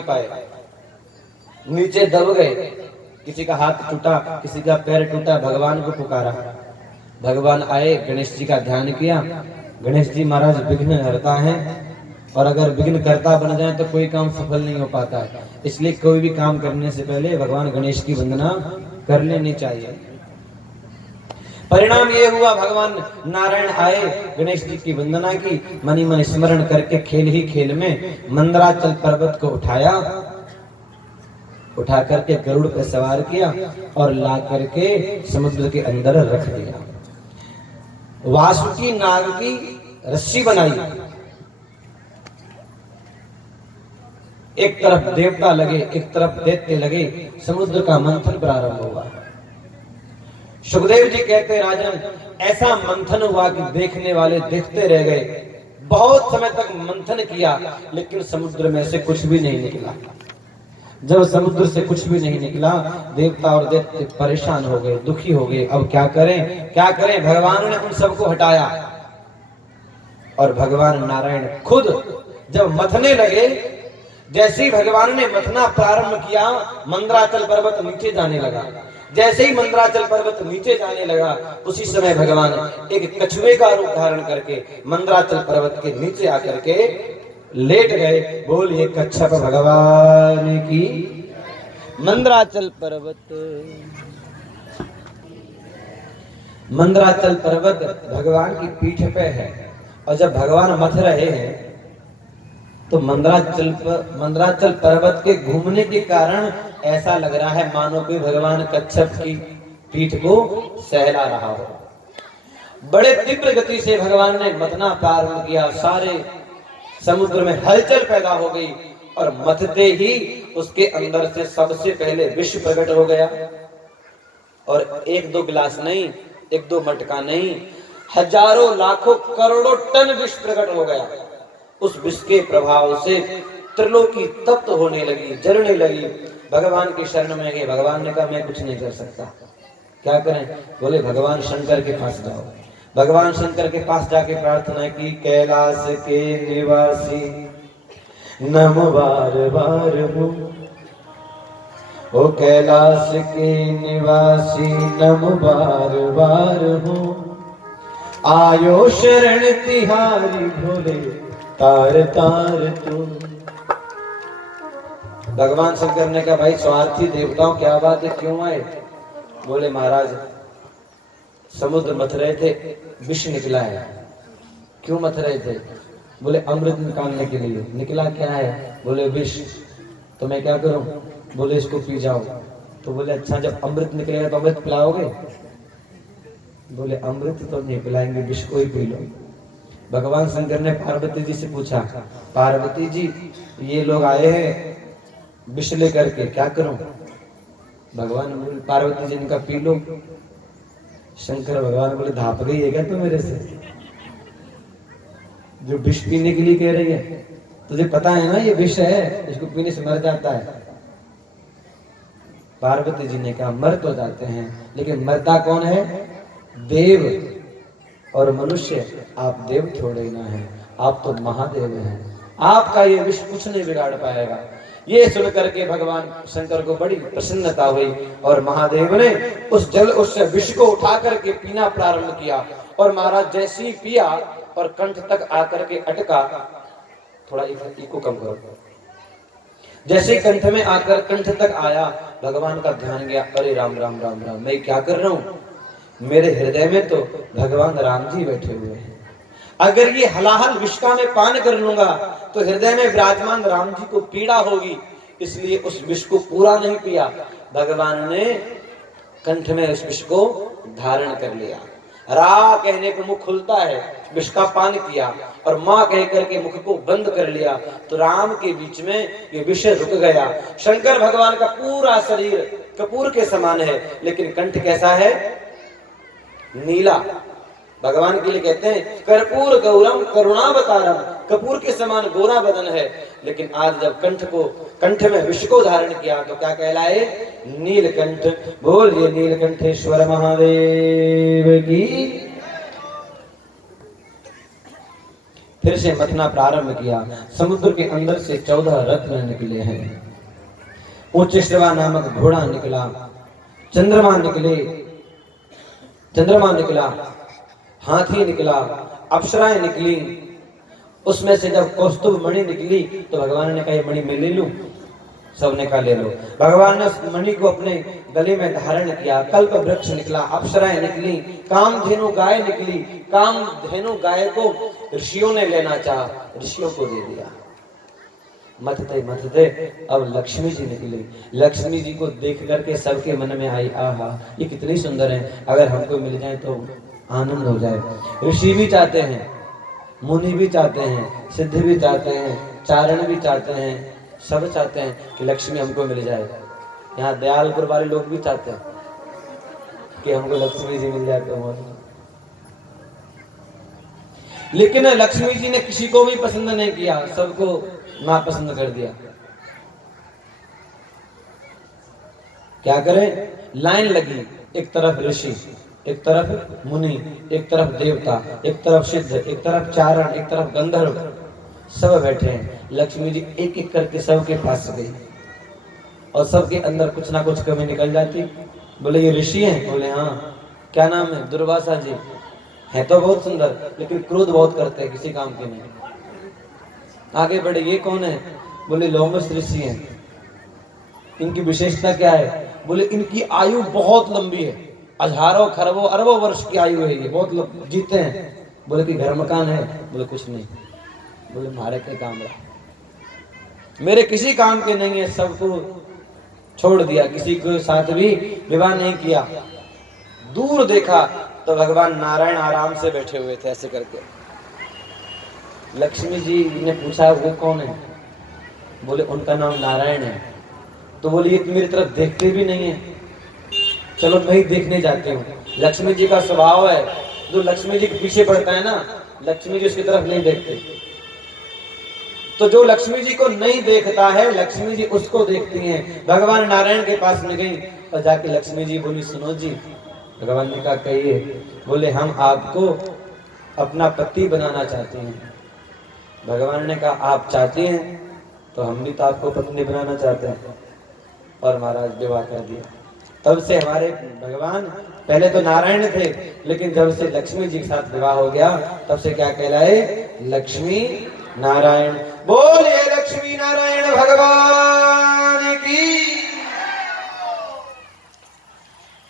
नहीं पाए, नीचे दब गए। किसी का हाथ टूटा, किसी का पैर टूटा, भगवान को पुकारा। भगवान आए, गणेश जी का ध्यान किया। गणेश जी महाराज विघ्न हरता है, और अगर विघ्न करता बन जाए तो कोई काम सफल नहीं हो पाता है। इसलिए कोई भी काम करने से पहले भगवान गणेश की वंदना कर लेनी चाहिए। परिणाम ये हुआ, भगवान नारायण आए, गणेश जी की वंदना की, मनी मन स्मरण करके खेल ही खेल में मंदराचल पर्वत को उठाया, उठा करके गरुड़ पे सवार किया और ला करके समुद्र के अंदर रख दिया। वासुकी नाग की रस्सी बनाई, एक तरफ देवता लगे, एक तरफ दैत्य लगे, समुद्र का मंथन प्रारंभ हुआ। सुखदेव जी कहते, राजन ऐसा मंथन हुआ कि देखने वाले देखते रह गए। बहुत समय तक मंथन किया, लेकिन समुद्र में से कुछ भी नहीं निकला। जब समुद्र से कुछ भी नहीं निकला, देवता और दैत्य परेशान हो गए, दुखी हो गए। अब क्या करें, क्या करें? भगवान ने उन सबको हटाया, और भगवान नारायण खुद जब मथने लगे, जैसे ही भगवान ने मथना प्रारंभ किया, मंदराचल पर्वत नीचे जाने लगा। जैसे ही मंदराचल पर्वत नीचे जाने लगा, उसी समय भगवान एक कछुए का रूप धारण करके मंदराचल पर्वत के नीचे आकर के लेट गए। बोलिए कच्छप भगवान की। मंदराचल पर्वत, मंदराचल पर्वत भगवान की पीठ पे है, और जब भगवान मथ रहे हैं तो मंदराचल पर्वत के घूमने के कारण ऐसा लग रहा है मानो कि भगवान कच्छप की पीठ को सहला रहा हो। बड़े तीव्र गति से भगवान ने मथना प्रारंभ किया, सारे समुद्र में हलचल पैदा हो गई, और मथते ही उसके अंदर से सबसे पहले विष प्रकट हो गया। और एक दो गिलास नहीं, एक दो मटका नहीं, हजारों लाखों करोड़ों टन विष प्रकट हो गया। उस विष के प्रभाव से त्रिलोकी तप्त होने लगी, जलने लगी। भगवान की शरण में गए। भगवान ने कहा मैं कुछ नहीं कर सकता। क्या करें? बोले भगवान शंकर के पास जाओ। भगवान शंकर के पास जाके प्रार्थना की, कैलाश के निवासी नम बार बार हूँ, ओ कैलाश के निवासी नम बार बार हूँ, आयो शरण तिहारी भोले तार तार तू। भगवान शंकर ने कहा भाई स्वार्थी देवताओं क्या बात है, क्यों आए? बोले महाराज समुद्र मथ रहे थे, विष निकला है। क्यों मथ रहे थे? बोले अमृत निकालने के लिए। निकला क्या है? बोले विष। तो मैं क्या करूं? बोले इसको पी जाओ। तो बोले अच्छा जब अमृत निकलेगा तो अमृत पिलाओगे? बोले अमृत तो नहीं पिलाएंगे, विष को ही पी लो। भगवान शंकर ने पार्वती जी से पूछा, पार्वती जी ये लोग आए हैं विष लेकर के, क्या करूं? भगवान बोले पार्वती जी इनका पी लो। शंकर भगवान बोले धाप गई है क्या तू मेरे से, जो विष पीने के लिए कह रही है? तुझे पता है ना ये विष है, इसको पीने से मर जाता है। पार्वती जी ने कहा मर तो जाते हैं, लेकिन मरता कौन है? देव और मनुष्य। आप देव थोड़े ना हैं, आप तो महादेव हैं। आपका ये विष कुछ नहीं बिगाड़ पाएगा। ये सुन करके भगवान शंकर को बड़ी प्रसन्नता हुई, और महादेव ने उस विष को उठा करके पीना प्रारंभ किया। और महाराज जैसे ही पिया और कंठ तक आकर के अटका, थोड़ा इको कम करो, जैसे कंठ में आकर कंठ तक आया, भगवान का ध्यान गया, अरे राम राम राम राम, मैं क्या कर रहा हूं? मेरे हृदय में तो भगवान राम जी बैठे हुए हैं। अगर ये हलाहल विष का मैं पान कर लूंगा तो हृदय में विराजमान राम जी को पीड़ा होगी, इसलिए उस विष को पूरा नहीं पिया। भगवान ने कंठ में उस विष को धारण कर लिया। रा कहने पर मुख खुलता है, विष का पान किया, और मां कह करके मुख को बंद कर लिया, तो राम के बीच में ये विष रुक गया। शंकर भगवान का पूरा शरीर कपूर के समान है, लेकिन कंठ कैसा है? नीला। भगवान के लिए कहते हैं कर्पूर गौरम करुणावतारम, कपूर के समान गोरा बदन है, लेकिन आज जब कंठ में विष को धारण किया तो क्या कहलाए? नीलकंठ। बोलिए नीलकंठेश्वर महादेव की। फिर से मथना प्रारंभ किया। समुद्र के अंदर से 14 रत्न निकले हैं। उच्चश्रवा नामक घोड़ा निकला, चंद्रमा निकला, हाथी निकला, अप्सराएं निकली। उसमें से जब कौस्तुभ मणि निकली तो भगवान ने कहा ये मणि मैं ले लूं, सबने कहा ले लो। भगवान ने उस मणि को अपने गले में धारण किया। कल्प वृक्ष निकला, अप्सराएं निकली, कामधेनु गाय निकली। कामधेनु गाय को ऋषियों ने लेना चाहा, ऋषियों को दे दिया। मथते मथते अब लक्ष्मी जी निकली। लक्ष्मी जी को देख करके सबके मन में आई, आहा ये कितनी सुंदर है, अगर हमको मिल जाए तो आनंद हो जाए। ऋषि भी चाहते हैं, मुनि भी चाहते हैं, सिद्ध भी चाहते हैं, चारण भी चाहते हैं, सब चाहते हैं कि लक्ष्मी हमको मिल जाए। यहाँ दयालपुर वाले लोग भी चाहते हैं कि हमको लक्ष्मी जी मिल जाए तो। लेकिन लक्ष्मी जी ने किसी को भी पसंद नहीं किया, सबको नापसंद कर दिया। क्या करें, लाइन लगी, एक तरफ ऋषि, एक तरफ मुनि, एक तरफ देवता, एक तरफ सिद्ध, एक तरफ चारण, एक तरफ गंधर्व, सब बैठे हैं। लक्ष्मी जी एक एक करके सबके पास गई और सबके अंदर कुछ ना कुछ कमी निकल जाती। बोले ये ऋषि हैं? बोले हाँ। क्या नाम है? दुर्वासा जी। है तो बहुत सुंदर, लेकिन क्रोध बहुत करते हैं, किसी काम के नहीं। आगे बढ़े, ये कौन है? बोले लोमस ऋषि हैं। इनकी विशेषता क्या है? बोले इनकी आयु बहुत लंबी है, हजारों खरबों अरबों वर्ष की आयु है, ये बहुत लोग जीते हैं। बोले कि घर मकान है? बोले कुछ नहीं। बोले मारे के काम रहा, मेरे किसी काम के नहीं है, सबको छोड़ दिया, किसी के साथ भी विवाह नहीं किया। दूर देखा तो भगवान नारायण आराम से बैठे हुए थे ऐसे करके। लक्ष्मी जी ने पूछा वो कौन है? बोले उनका नाम नारायण है। तो बोले ये मेरी तरफ देखते भी नहीं है, चलो मैं ही देखने जाते हूँ। लक्ष्मी जी का स्वभाव है, जो लक्ष्मी जी के पीछे पड़ता है ना, लक्ष्मी जी उसकी तरफ नहीं देखते। तो जो लक्ष्मी जी को नहीं देखता है, लक्ष्मी जी उसको देखती हैं। भगवान नारायण के पास में गई और जाके लक्ष्मी जी बोली सुनो जी। भगवान ने कहा कहिए। बोले हम आपको अपना पति बनाना चाहते हैं। भगवान ने कहा आप चाहते हैं तो हम भी तो आपको पत्नी बनाना चाहते हैं। और महाराज विवाह कर दिया। तब से हमारे भगवान पहले तो नारायण थे, लेकिन जब से लक्ष्मी जी के साथ विवाह हो गया तब से क्या कहलाए? लक्ष्मी नारायण। बोलिए लक्ष्मी नारायण भगवान की।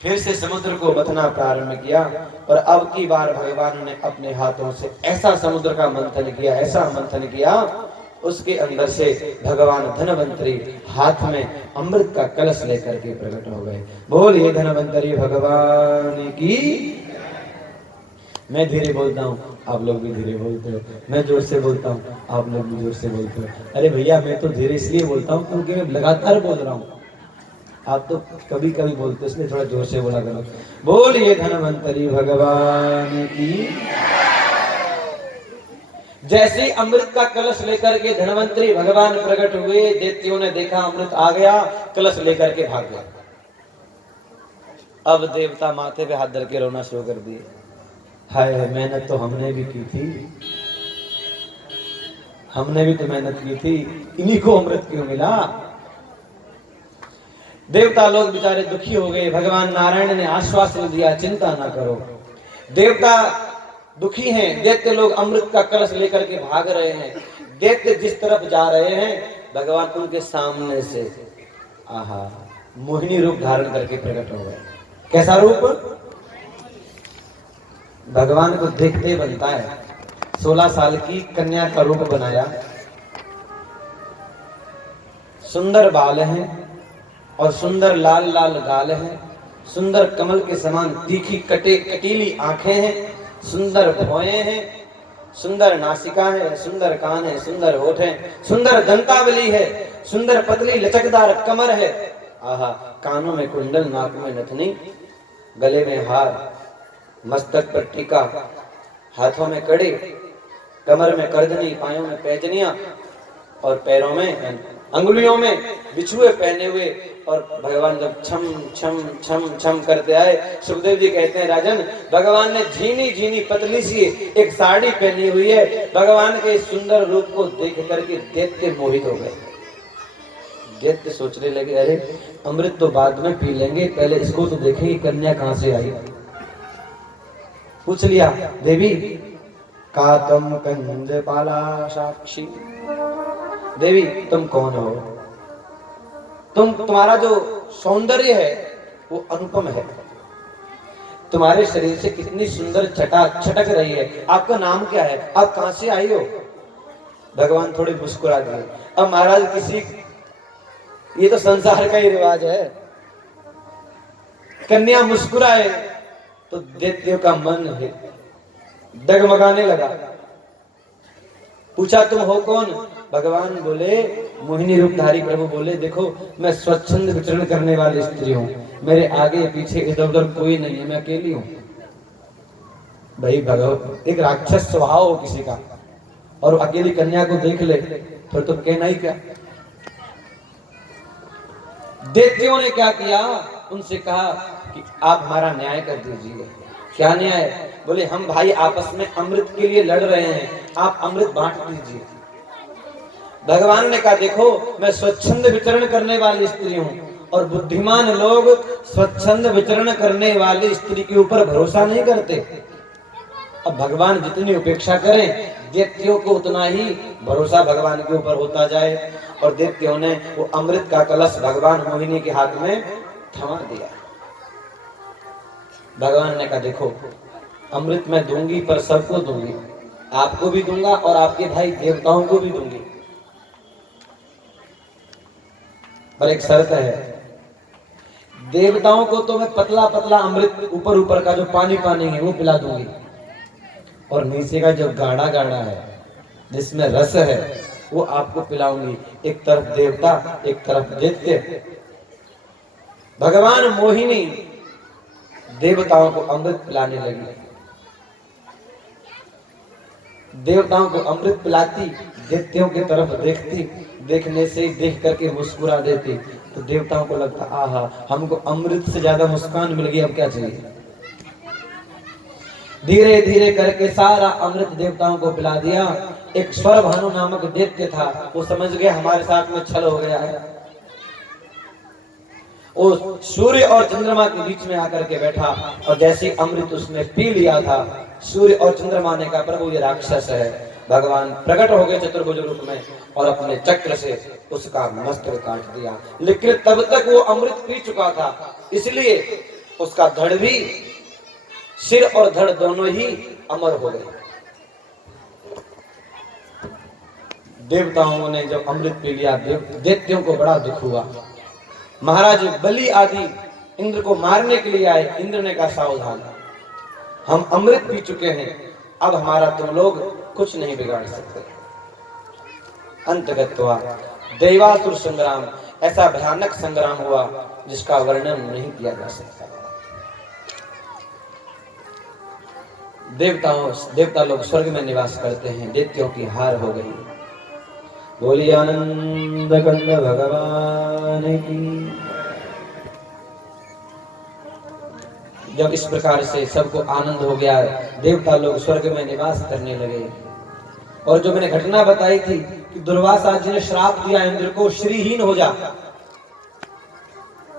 फिर से समुद्र को बथना प्रारंभ किया और अब की बार भगवान ने अपने हाथों से ऐसा समुद्र का मंथन किया, ऐसा मंथन किया, उसके अंदर से भगवान धनवंतरी हाथ में अमृत का कलश लेकर के प्रकट हो गए। बोलिए धनवंतरी भगवान की। मैं धीरे बोलता हूँ, आप लोग भी धीरे बोलते हो। मैं जोर से बोलता हूँ, आप लोग भी जोर से बोलते हो। अरे भैया मैं तो धीरे इसलिए बोलता हूँ क्योंकि मैं लगातार बोल रहा हूँ, आप तो कभी कभी बोलते, इसलिए थोड़ा जोर से बोला करो। बोलिए धनवंतरी भगवान की। जैसे अमृत का कलश लेकर के धनवंतरी भगवान प्रकट हुए, दैत्यों ने देखा अमृत आ गया, कलश लेकर के भाग गया। अब देवता माथे पे हाथ धर के रोना शुरू कर दिए। हाय मेहनत तो हमने भी की थी, हमने भी तो मेहनत की थी, इन्हीं को अमृत क्यों मिला? देवता लोग बेचारे दुखी हो गए। भगवान नारायण ने आश्वासन दिया चिंता ना करो। देवता दुखी हैं, दैत्य लोग अमृत का कलश लेकर के भाग रहे हैं। दैत्य जिस तरफ जा रहे हैं भगवान उनके सामने से आहा मोहिनी रूप धारण करके प्रकट हो गए। कैसा रूप? भगवान को देखते बनता है। 16 साल की कन्या का रूप बनाया, सुंदर बाल हैं और सुंदर लाल लाल गाल हैं, सुंदर कमल के समान तीखी कटीली आंखें हैं, सुंदर भौहें हैं, सुंदर नासिका है, सुंदर कान है, सुंदर होठ है, सुंदर दंतावली है, सुंदर पतली लचकदार कमर है। आहा कानों में कुंडल, नाक में नथनी, गले में हार, मस्तक पर टीका, हाथों में कड़े, कमर में करधनी, पायों में पैजनियां और पैरों में अंगुलियों में बिछुए पहने हुए और भगवान जब छम छम छम छम करते आए, सुखदेव जी कहते हैं राजन, भगवान ने झीनी झीनी पतली सी एक साड़ी पहनी हुई है। भगवान के इस सुंदर रूप को देख करके दैत्य मोहित हो गए। दैत्य सोचने लगे, अरे अमृत तो बाद में पी लेंगे, पहले इसको तो देखेंगे कन्या कहां से आई। पूछ लिया, देवी का तुम कंद पाला साक्षी, देवी तुम कौन हो? तुम्हारा जो सौंदर्य है वो अनुपम है, तुम्हारे शरीर से कितनी सुंदर छटक रही है, आपका नाम क्या है, आप कहां से आई हो? भगवान थोड़े मुस्कुरा दिए। अब महाराज किसी, ये तो संसार का ही रिवाज है, कन्या मुस्कुराए तो दैत्यों का मन है डगमगाने लगा। पूछा तुम हो कौन? भगवान बोले, मोहिनी रूपधारी प्रभु बोले, देखो मैं स्वच्छंद विचरण करने वाली स्त्री हूँ, मेरे आगे पीछे इधर उधर कोई नहीं है, मैं अकेली हूँ। भाई भगवान, एक राक्षस स्वभाव हो किसी का और अकेली कन्या को देख ले तो तुम कहना ही क्या। दैत्यों ने क्या किया, उनसे कहा कि आप हमारा न्याय कर दीजिए। क्या न्याय? बोले हम भाई आपस में अमृत के लिए लड़ रहे हैं, आप अमृत बांट दीजिए। भगवान ने कहा, देखो मैं स्वच्छंद विचरण करने वाली स्त्री हूँ और बुद्धिमान लोग स्वच्छंद विचरण करने वाली स्त्री के ऊपर भरोसा नहीं करते। अब भगवान जितनी उपेक्षा करें, दैत्यों को उतना ही भरोसा भगवान के ऊपर होता जाए। और दैत्यों ने वो अमृत का कलश भगवान मोहिनी के हाथ में थमा दिया। भगवान ने कहा, देखो अमृत मैं दूंगी पर सबको दूंगी, आपको भी दूंगा और आपके भाई देवताओं को भी दूंगी, पर एक शर्त है, देवताओं को तो मैं पतला पतला अमृत ऊपर ऊपर का जो पानी पानी है वो पिला दूंगी, और नीचे का जो गाढ़ा गाढ़ा है जिसमें रस है वो आपको पिलाऊंगी। एक तरफ देवता, एक तरफ दैत्य। भगवान मोहिनी देवताओं को अमृत पिलाने लगी। देवताओं को अमृत पिलाती, दैत्यों की तरफ देखती, देखने से ही देख करके मुस्कुरा देती, तो देवताओं को लगता, आहा हमको अमृत से ज्यादा मुस्कान मिल गई, अब क्या चाहिए। धीरे धीरे करके सारा अमृत देवताओं को पिला दिया। एक स्वर भानु नामक दैत्य था, वो समझ गया हमारे साथ में छल हो गया है। वो सूर्य और चंद्रमा के बीच में आकर के बैठा और जैसे अमृत उसने पी लिया था, सूर्य और चंद्रमा ने कहा, प्रभु ये राक्षस है। भगवान प्रकट हो गए चतुर्भुज रूप में और अपने चक्र से उसका मस्तक काट दिया। लेकिन तब तक वो अमृत पी चुका था, इसलिए उसका धड़ भी, सिर और धड़ दोनों ही अमर हो गए। देवताओं ने जब अमृत पी लिया, दैत्यों को बड़ा दुख हुआ। महाराज बलि आदि इंद्र को मारने के लिए आए। इंद्र ने कहा, सावधान, हम अमृत पी चुके हैं, अब हमारा तुम लोग कुछ नहीं बिगाड़ सकते। अंतगत्वा दैवासुर संग्राम, ऐसा भयानक संग्राम हुआ जिसका वर्णन नहीं किया जा सकता। देवता लोग स्वर्ग में निवास करते हैं, दैत्यों की हार हो गई। बोलिए आनंद कंद भगवान की। जब इस प्रकार से सबको आनंद हो गया, देवता लोग स्वर्ग में निवास करने लगे। और जो मैंने घटना बताई थी कि दुर्वासा जी ने श्राप दिया इंद्र को, श्रीहीन हो जा,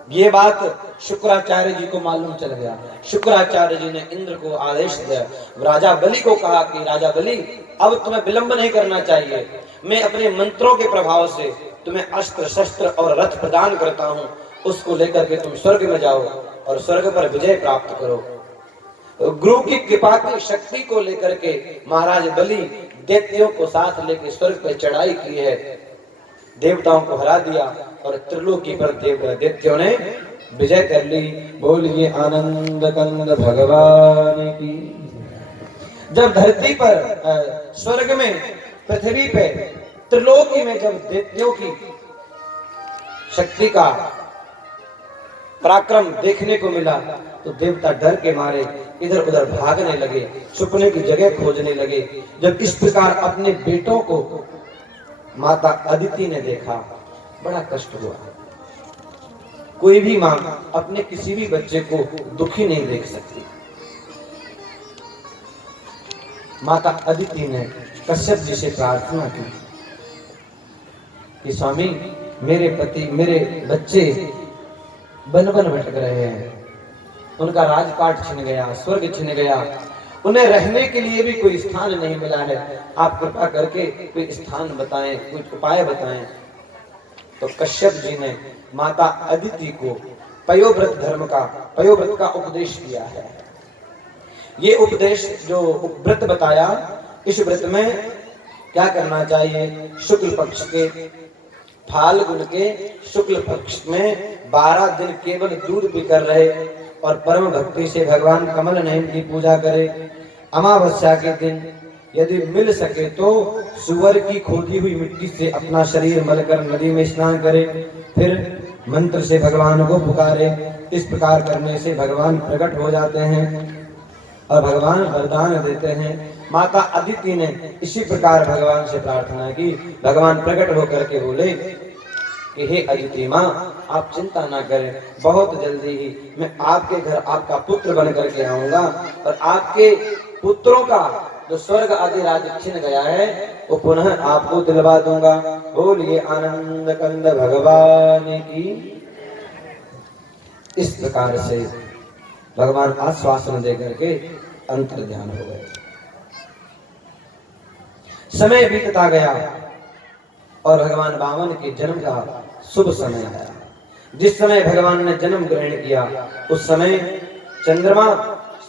ये बात शुक्राचार्य जी को मालूम चल गया। शुक्राचार्य जी ने इंद्र को आदेश दिया, राजा बलि को कहा कि राजा बलि, अब तुम्हें विलंब नहीं करना चाहिए, मैं अपने मंत्रों के प्रभाव से तुम्हें अस्त्र शस्त्र और रथ प्रदान करता हूँ, उसको लेकर के तुम स्वर्ग में जाओ और स्वर्ग पर विजय प्राप्त करो। गुरु की कृपा की शक्ति को लेकर के महाराज बलि दैत्यों को साथ लेकर स्वर्ग पर चढ़ाई की है, देवताओं को हरा दिया और त्रिलोकी पर दैत्यों ने विजय कर ली। बोलिए आनंद कंद भगवान की। जब धरती पर, स्वर्ग में, पृथ्वी पे, त्रिलोकी में जब दैत्यों की शक्ति का पराक्रम देखने को मिला तो देवता डर के मारे इधर उधर भागने लगे, छुपने की जगह खोजने लगे। जब इस प्रकार अपने बेटों को माता अदिति ने देखा, बड़ा कष्ट हुआ। कोई भी माँ अपने किसी भी बच्चे को दुखी नहीं देख सकती। माता अदिति ने कश्यप जी से प्रार्थना की कि स्वामी, मेरे पति, मेरे बच्चे बन बन भटक रहे हैं, उनका राजपाट छिन गया, स्वर्ग छिन गया, उन्हें रहने के लिए भी कोई स्थान नहीं मिला है, आप कृपा करके कोई स्थान बताएं, कोई उपाय बताएं। तो कश्यप जी ने माता अदिति को पयोव्रत का उपदेश दिया है। ये उपदेश जो व्रत बताया, इस व्रत में क्या करना चाहिए? शुक्ल पक्ष के फाल्गुन के शुक्ल पक्ष में 12 दिन केवल दूध पीकर रहे और परम भक्ति से भगवान कमल नयन की पूजा करे। अमावस्या के दिन यदि मिल सके तो सुअर की खोदी हुई मिट्टी से अपना शरीर मलकर नदी में स्नान करे, फिर मंत्र से भगवान को पुकारे। इस प्रकार करने से भगवान प्रकट हो जाते हैं और भगवान वरदान देते हैं। माता अदिति ने इसी प्रकार भगवान से प्रार्थना की। भगवान प्रकट होकर के बोले कि हे अदिति माँ, आप चिंता ना करें, बहुत जल्दी ही मैं आपके घर आपका पुत्र बन करके आऊंगा और आपके पुत्रों का जो स्वर्ग आदि राज छिन गया है वो पुनः आपको दिलवा दूंगा। बोलिए आनंद कंद भगवान की। इस प्रकार से भगवान आश्वासन दे करके अंतर ध्यान हो गए। समय बीतता गया और भगवान वामन के जन्म का शुभ समय आया। जिस समय भगवान ने जन्म ग्रहण किया उस समय चंद्रमा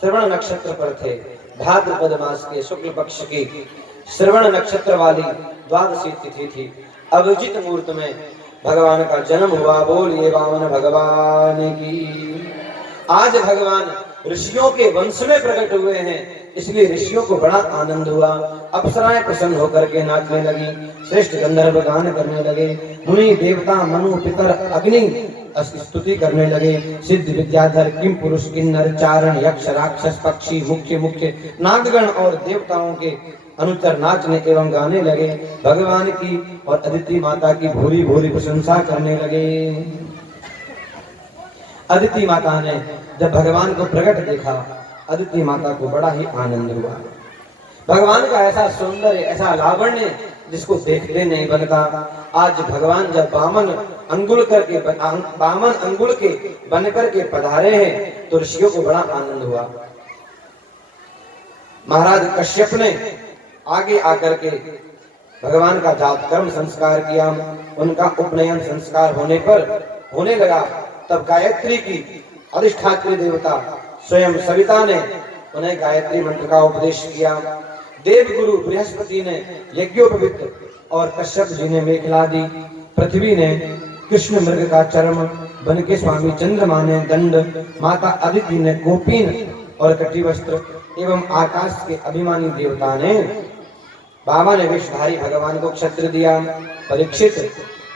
श्रवण नक्षत्र पर थे। भाद्रपद मास के शुक्ल पक्ष की श्रवण नक्षत्र वाली द्वादशी तिथि थी। अभिजित मुहूर्त में भगवान का जन्म हुआ। बोलिए वामन भगवान की। आज भगवान ऋषियों के वंश में प्रकट हुए हैं, इसलिए ऋषियों को बड़ा आनंद हुआ। अप्सराएं प्रसन्न होकर के नाचने लगी, श्रेष्ठ गंधर्व गान करने लगे, मुनि देवता मनु पितर अग्नि स्तुति करने लगे। सिद्ध विद्याधर किम पुरुष किन्नर चारण यक्ष राक्षस पक्षी मुख्य नागगण और देवताओं के अनुचर नाचने एवं गाने लगे। भगवान की और अदिति माता की भूरी भूरी प्रशंसा करने लगे। अदिति माता ने जब भगवान को प्रकट देखा, अदिति माता को बड़ा ही आनंद हुआ। भगवान का ऐसा सौंदर्य, ऐसा लावण्य जिसको देखते नहीं बनता। आज भगवान जब बामन अंगुल के बन करके पधारे हैं तो ऋषियों को बड़ा आनंद हुआ। महाराज कश्यप ने आगे आकर के भगवान का जात कर्म संस्कार किया। उनका उपनयन संस्कार होने लगा। तब गायत्री की अधिष्ठात्री देवता स्वयं सविता ने उन्हें गायत्री मंत्र का उपदेश किया। देवगुरु बृहस्पति ने यज्ञोपवीत और कश्यप जी ने मेखला दी। पृथ्वी ने कृष्ण मृग का चर्म, वन के स्वामी चंद्रमा ने दंड, माता अदिति ने कोपीन और कटिवस्त्र एवं आकाश के अभिमानी देवता ने बाबा ने वेशधारी भगवान को क्षत्र दिया। परीक्षित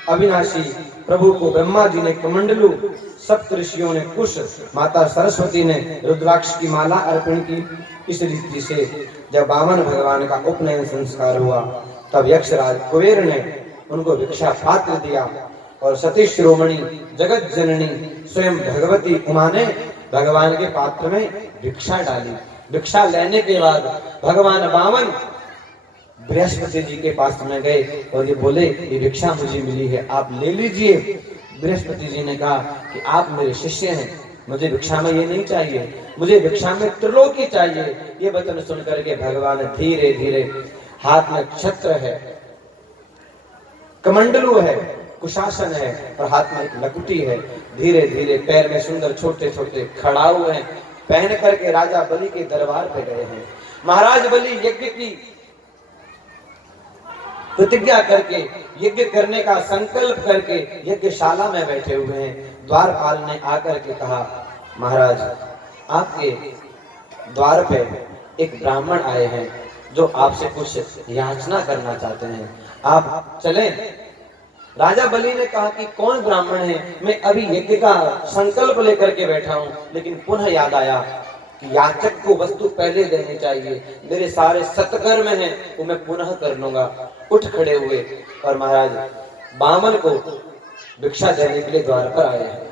अविनाशी प्रभु को ब्रह्मा जी ने कमंडलू, सप्त ऋषियों ने कुश, माता सरस्वती ने रुद्राक्ष की माला अर्पण की। इस रीति से जब वामन भगवान का उपनयन संस्कार हुआ तब यक्षराज कुबेर ने उनको भिक्षा पात्र दिया और सती शिरोमणि जगत जननी स्वयं भगवती उमा ने भगवान के पात्र में भिक्षा डाली। भिक्षा लेने के बाद भगवान वामन बृहस्पति जी के पास में गए और ये बोले, ये भिक्षा मुझे मिली है, आप ले लीजिए। बृहस्पति जी ने कहा कि आप मेरे शिष्य हैं, मुझे भिक्षा में ये नहीं चाहिए, मुझे भिक्षा में त्रिलोकी चाहिए। ये वचन सुनकर के भगवान धीरे धीरे, हाथ में छत्र है, कमंडलू है, कुशासन है और हाथ में एक लकुटी है, धीरे धीरे पैर में सुंदर छोटे छोटे खड़ाऊ हैं, पहन करके राजा बलि के दरबार पे गए हैं। महाराज बलि यज्ञ की प्रतिज्ञा करके, यज्ञ करने का संकल्प करके यज्ञशाला में बैठे हुए हैं। द्वारपाल ने आकर के कहा, महाराज आपके द्वार पे एक ब्राह्मण आए हैं जो आपसे कुछ याचना करना चाहते हैं, आप चलें। राजा बलि ने कहा कि कौन ब्राह्मण है? मैं अभी यज्ञ का संकल्प लेकर के बैठा हूं, लेकिन पुनः याद आया कि याचक को वस्तु पहले देनी चाहिए, मेरे सारे सत्कर्म हैं वो मैं पुनः कर लूंगा। उठ खड़े हुए और महाराज बामन को भिक्षा देने के लिए द्वार पर आए हैं।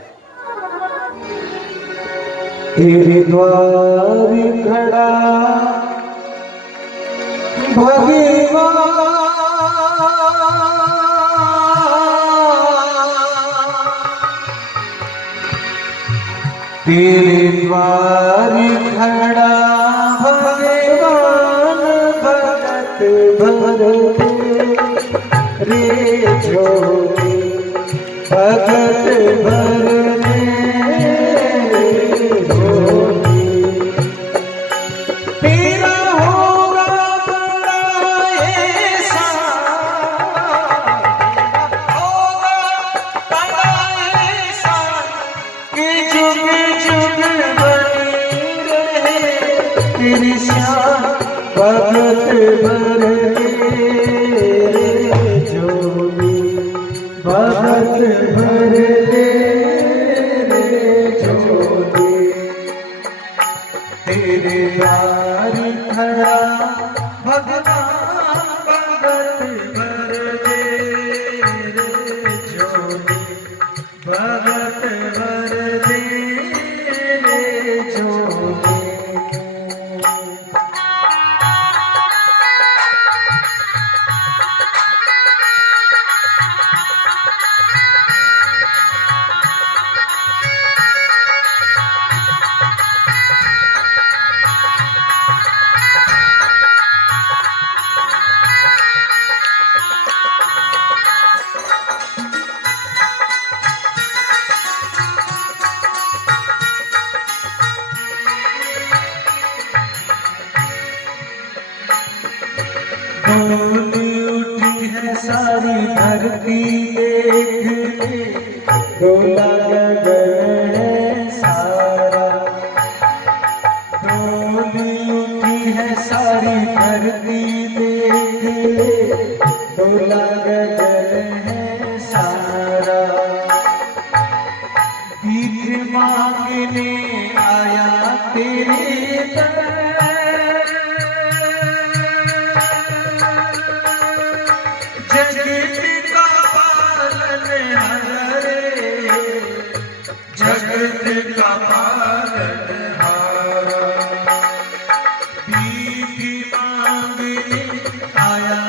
तेरे द्वार खड़ा भगवान, तेरे द्वार खड़ा भगवान, भगत भर रे झोली, भगत भर भगत भर झोली, भगत भर झोली, तेरे द्वार खड़ा भगवान, भगत भर झोली, भगत भर झोली। डोली उठी है सारी धरती देख, डोला गगन है सारा, डोली उठी है सारी धरती देख, डोला गगन है सारा, भीख मांगने आया तेरे दर, जगत का पालनहार रे, जगत का पालनहार, भीख मांगने आया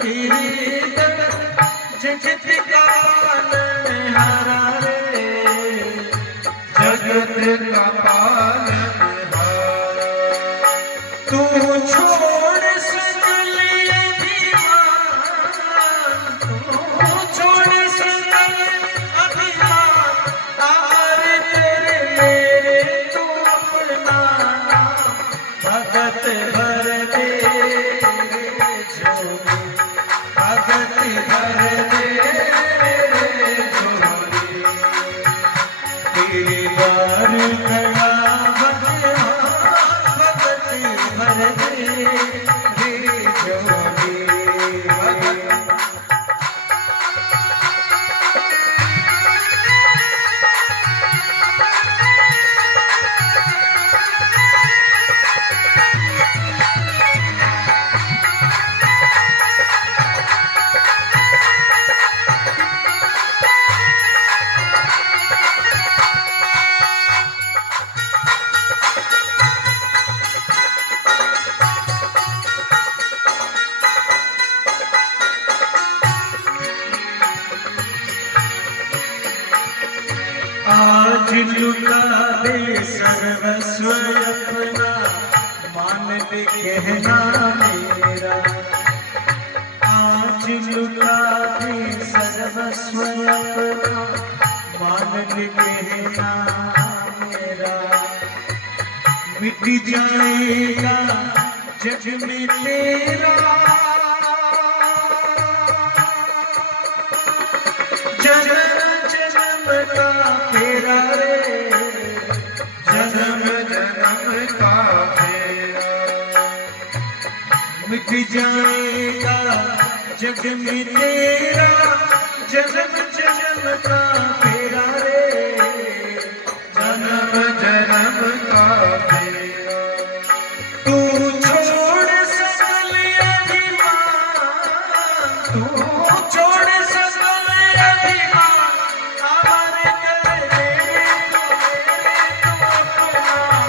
तेरे दर, जगत का पालनहार रे, जगत का पालनहार। तू छोड़ सकल भगत भर झोली, भगत भर झोली, तेरे द्वार खड़ा भगवान, भगत भर झोली। आज लुटा दे सर्वस्व अपना, मान ले कहना मेरा, आज लुटा दे सर्वस्व अपना, मान ले कहना मेरा, मिट जाएगा जग में तेरा, जन्म जन्म का फेरा रे, जन्म जन्म का फेरा, मिट जाएगा जग में तेरा, जन्म जन्म का फेरा रे, जन्म जन्म का फेरा। तू छोड़ सकल अभिमान, तू छोड़ सकल अभिमान, हमारे कर दे तू अपना,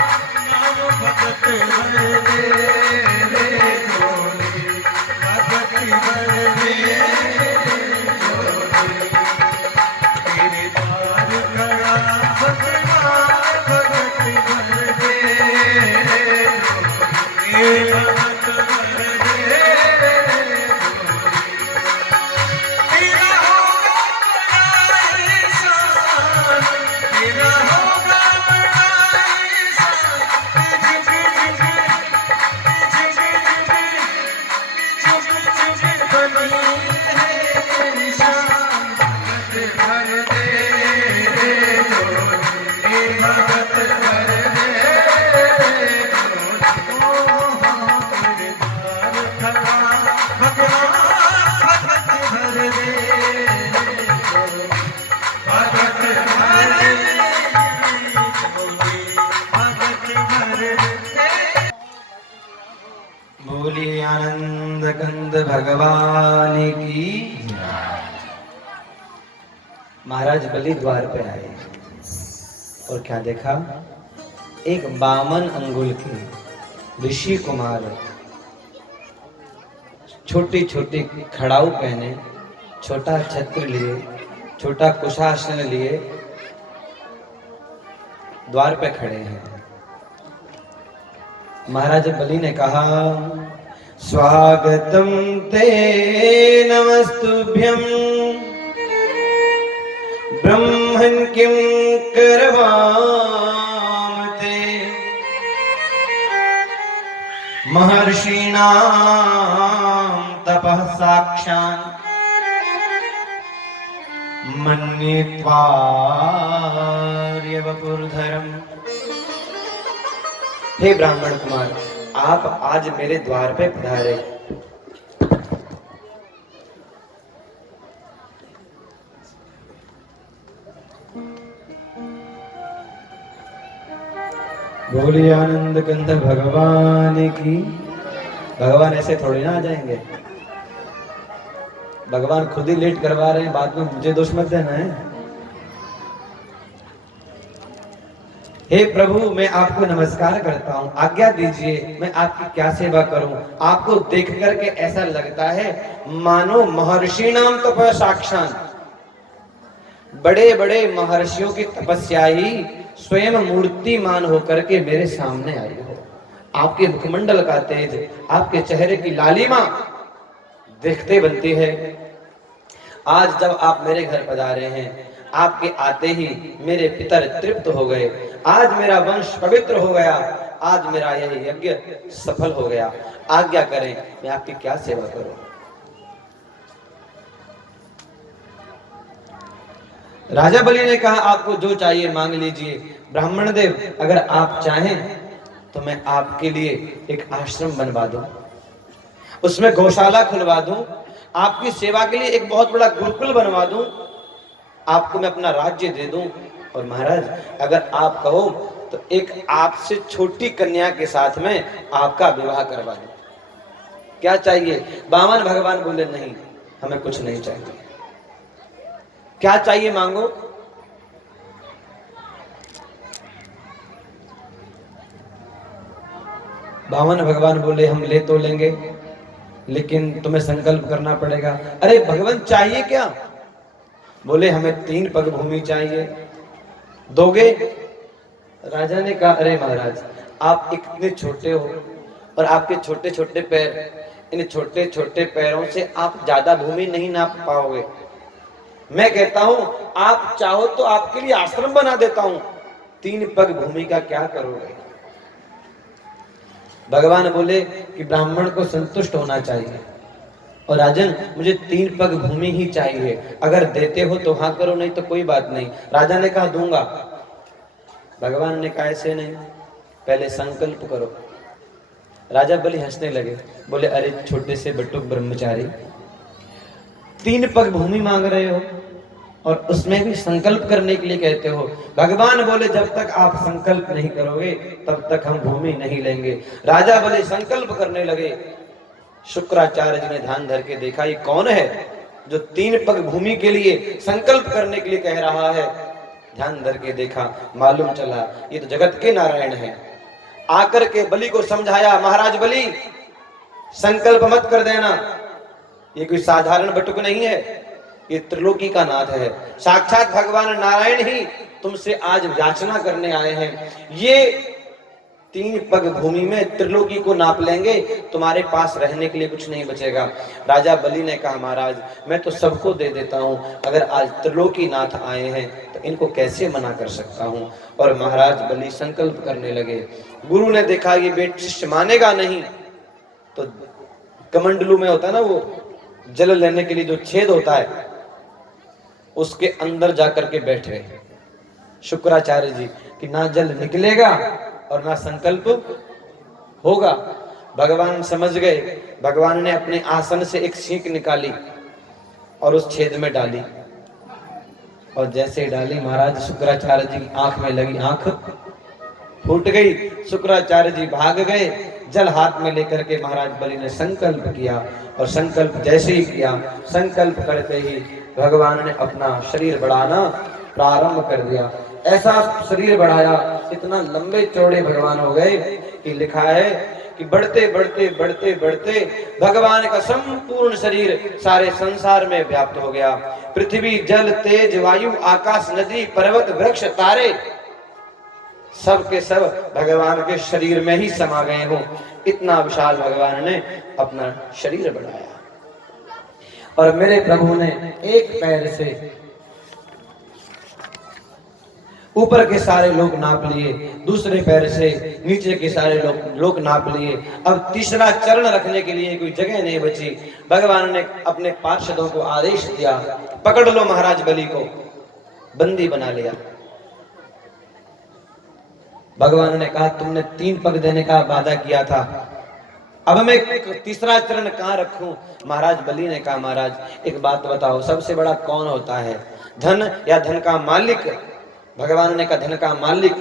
बोलिए आनंद कंद भगवान की। महाराज बलि द्वार पे आए और क्या देखा, एक 52 अंगुल की ऋषि कुमार छोटी छोटी खड़ाऊ पहने, छोटा छत्र लिए, छोटा कुशासन लिए द्वार पे खड़े हैं। महाराज बलि ने कहा, स्वागतम ते नमस्तुभ्यं ब्रह्मन् किं करवाम ते महर्षीणां तपः साक्षात् मन्ये त्वार्य वपुर्धरम्। हे ब्राह्मण कुमार, आप आज मेरे द्वार पे पधारे। बोलिए आनंद कंद भगवान की। भगवान ऐसे थोड़ी ना आ जाएंगे, भगवान खुद ही लेट करवा रहे हैं, बाद में मुझे दोष मत देना है। हे प्रभु, मैं आपको नमस्कार करता हूँ, आज्ञा दीजिए मैं आपकी क्या सेवा करूं। आपको देख करके ऐसा लगता है मानो महर्षि नाम तपः साक्षात, बड़े बड़े महर्षियों की तपस्या ही स्वयं मूर्तिमान होकर के मेरे सामने आई हो। आपके मुखमंडल का तेज, आपके चेहरे की लालिमा देखते बनती है। आज जब आप मेरे घर पधारे हैं, आपके आते ही मेरे पितर तृप्त हो गए, आज मेरा वंश पवित्र हो गया, आज मेरा यह यज्ञ सफल हो गया। आज्ञा करें मैं आपकी क्या सेवा करूं। राजा बलि ने कहा, आपको जो चाहिए मांग लीजिए। ब्राह्मण देव, अगर आप चाहें तो मैं आपके लिए एक आश्रम बनवा दूं, उसमें गौशाला खुलवा दूं, आपकी सेवा के लिए एक बहुत बड़ा गुरुकुल बनवा दूं, आपको मैं अपना राज्य दे दूं, और महाराज अगर आप कहो तो एक आपसे छोटी कन्या के साथ में आपका विवाह करवा दूं। क्या चाहिए? बामन भगवान बोले, नहीं हमें कुछ नहीं चाहिए। क्या चाहिए मांगो। बामन भगवान बोले, हम ले तो लेंगे लेकिन तुम्हें संकल्प करना पड़ेगा। अरे भगवान चाहिए क्या? बोले, हमें 3 पग भूमि चाहिए, दोगे? राजा ने कहा, अरे महाराज आप इतने छोटे हो और आपके छोटे छोटे पैर, इन छोटे छोटे पैरों से आप ज्यादा भूमि नहीं नाप पाओगे। मैं कहता हूं आप चाहो तो आपके लिए आश्रम बना देता हूं, 3 पग भूमि का क्या करोगे? भगवान बोले कि ब्राह्मण को संतुष्ट होना चाहिए, और राजन मुझे 3 पग भूमि ही चाहिए, अगर देते हो तो हाँ करो, नहीं तो कोई बात नहीं। राजा ने कहा, दूंगा। भगवान ने कहा, ऐसे नहीं, पहले संकल्प करो। राजा बलि हंसने लगे, बोले, अरे छोटे से बटुक ब्रह्मचारी, 3 पग भूमि मांग रहे हो और उसमें भी संकल्प करने के लिए कहते हो। भगवान बोले, जब तक आप संकल्प नहीं करोगे तब तक हम भूमि नहीं लेंगे। राजा बोले, संकल्प करने लगे। शुक्राचार्य जी ने ध्यान धर के देखा, ये कौन है जो 3 पग भूमि के लिए संकल्प करने के लिए कह रहा है। ध्यान धर के देखा, मालूम चला ये तो जगत के नारायण है। आकर के बलि को समझाया, महाराज बलि संकल्प मत कर देना, ये कोई साधारण बटुक नहीं है, ये त्रिलोकी का नाथ है, साक्षात भगवान नारायण ही तुमसे आज याचना करने आए हैं। ये 3 पग भूमि में त्रिलोकी को नाप लेंगे, तुम्हारे पास रहने के लिए कुछ नहीं बचेगा। राजा बलि ने कहा महाराज मैं तो सबको दे देता हूँ, अगर आज त्रिलोकी नाथ आए हैं तो इनको कैसे मना कर सकता हूँ। और महाराज बलि संकल्प करने लगे। गुरु ने देखा ये बेट शिष्य मानेगा नहीं, तो कमंडलू में होता है ना वो जल लेने के लिए जो छेद होता है, उसके अंदर जाकर के बैठ गए शुक्राचार्य जी कि ना जल निकलेगा और ना संकल्प होगा। भगवान समझ गए। भगवान ने अपने आसन से एक सींक निकाली और उस छेद में डाली, और जैसे डाली महाराज शुक्राचार्य जी की आंख में लगी, आंख फूट गई। शुक्राचार्य जी भाग गए। जल हाथ में लेकर के महाराज बलि ने संकल्प किया, और संकल्प जैसे ही किया, संकल्प करते ही भगवान ने अपना शरीर बढ़ाना प्रारंभ कर दिया। ऐसा शरीर बढ़ाया, इतना लंबे चौड़े भगवान हो गए कि लिखा है कि बढ़ते बढ़ते बढ़ते बढ़ते भगवान का संपूर्ण शरीर सारे संसार में व्याप्त हो गया। पृथ्वी जल तेज वायु आकाश नदी पर्वत वृक्ष तारे सब के सब भगवान के शरीर में ही समा गए हो। इतना विशाल भगवान ने अपना शरीर बढ़ाया। और मेरे प्रभु ने एक पैर से ऊपर के सारे लोग नाप लिए, दूसरे पैर से नीचे के सारे लोग नाप लिए। अब तीसरा चरण रखने के लिए कोई जगह नहीं बची। भगवान ने अपने पार्षदों को आदेश दिया, पकड़ लो महाराज बलि को, बंदी बना लिया। भगवान ने कहा तुमने 3 पग देने का वादा किया था, अब मैं तीसरा चरण कहां रखूं। महाराज बलि ने कहा महाराज एक बात बताओ, सबसे बड़ा कौन होता है, धन या धन का मालिक? भगवान ने कहा धन का मालिक।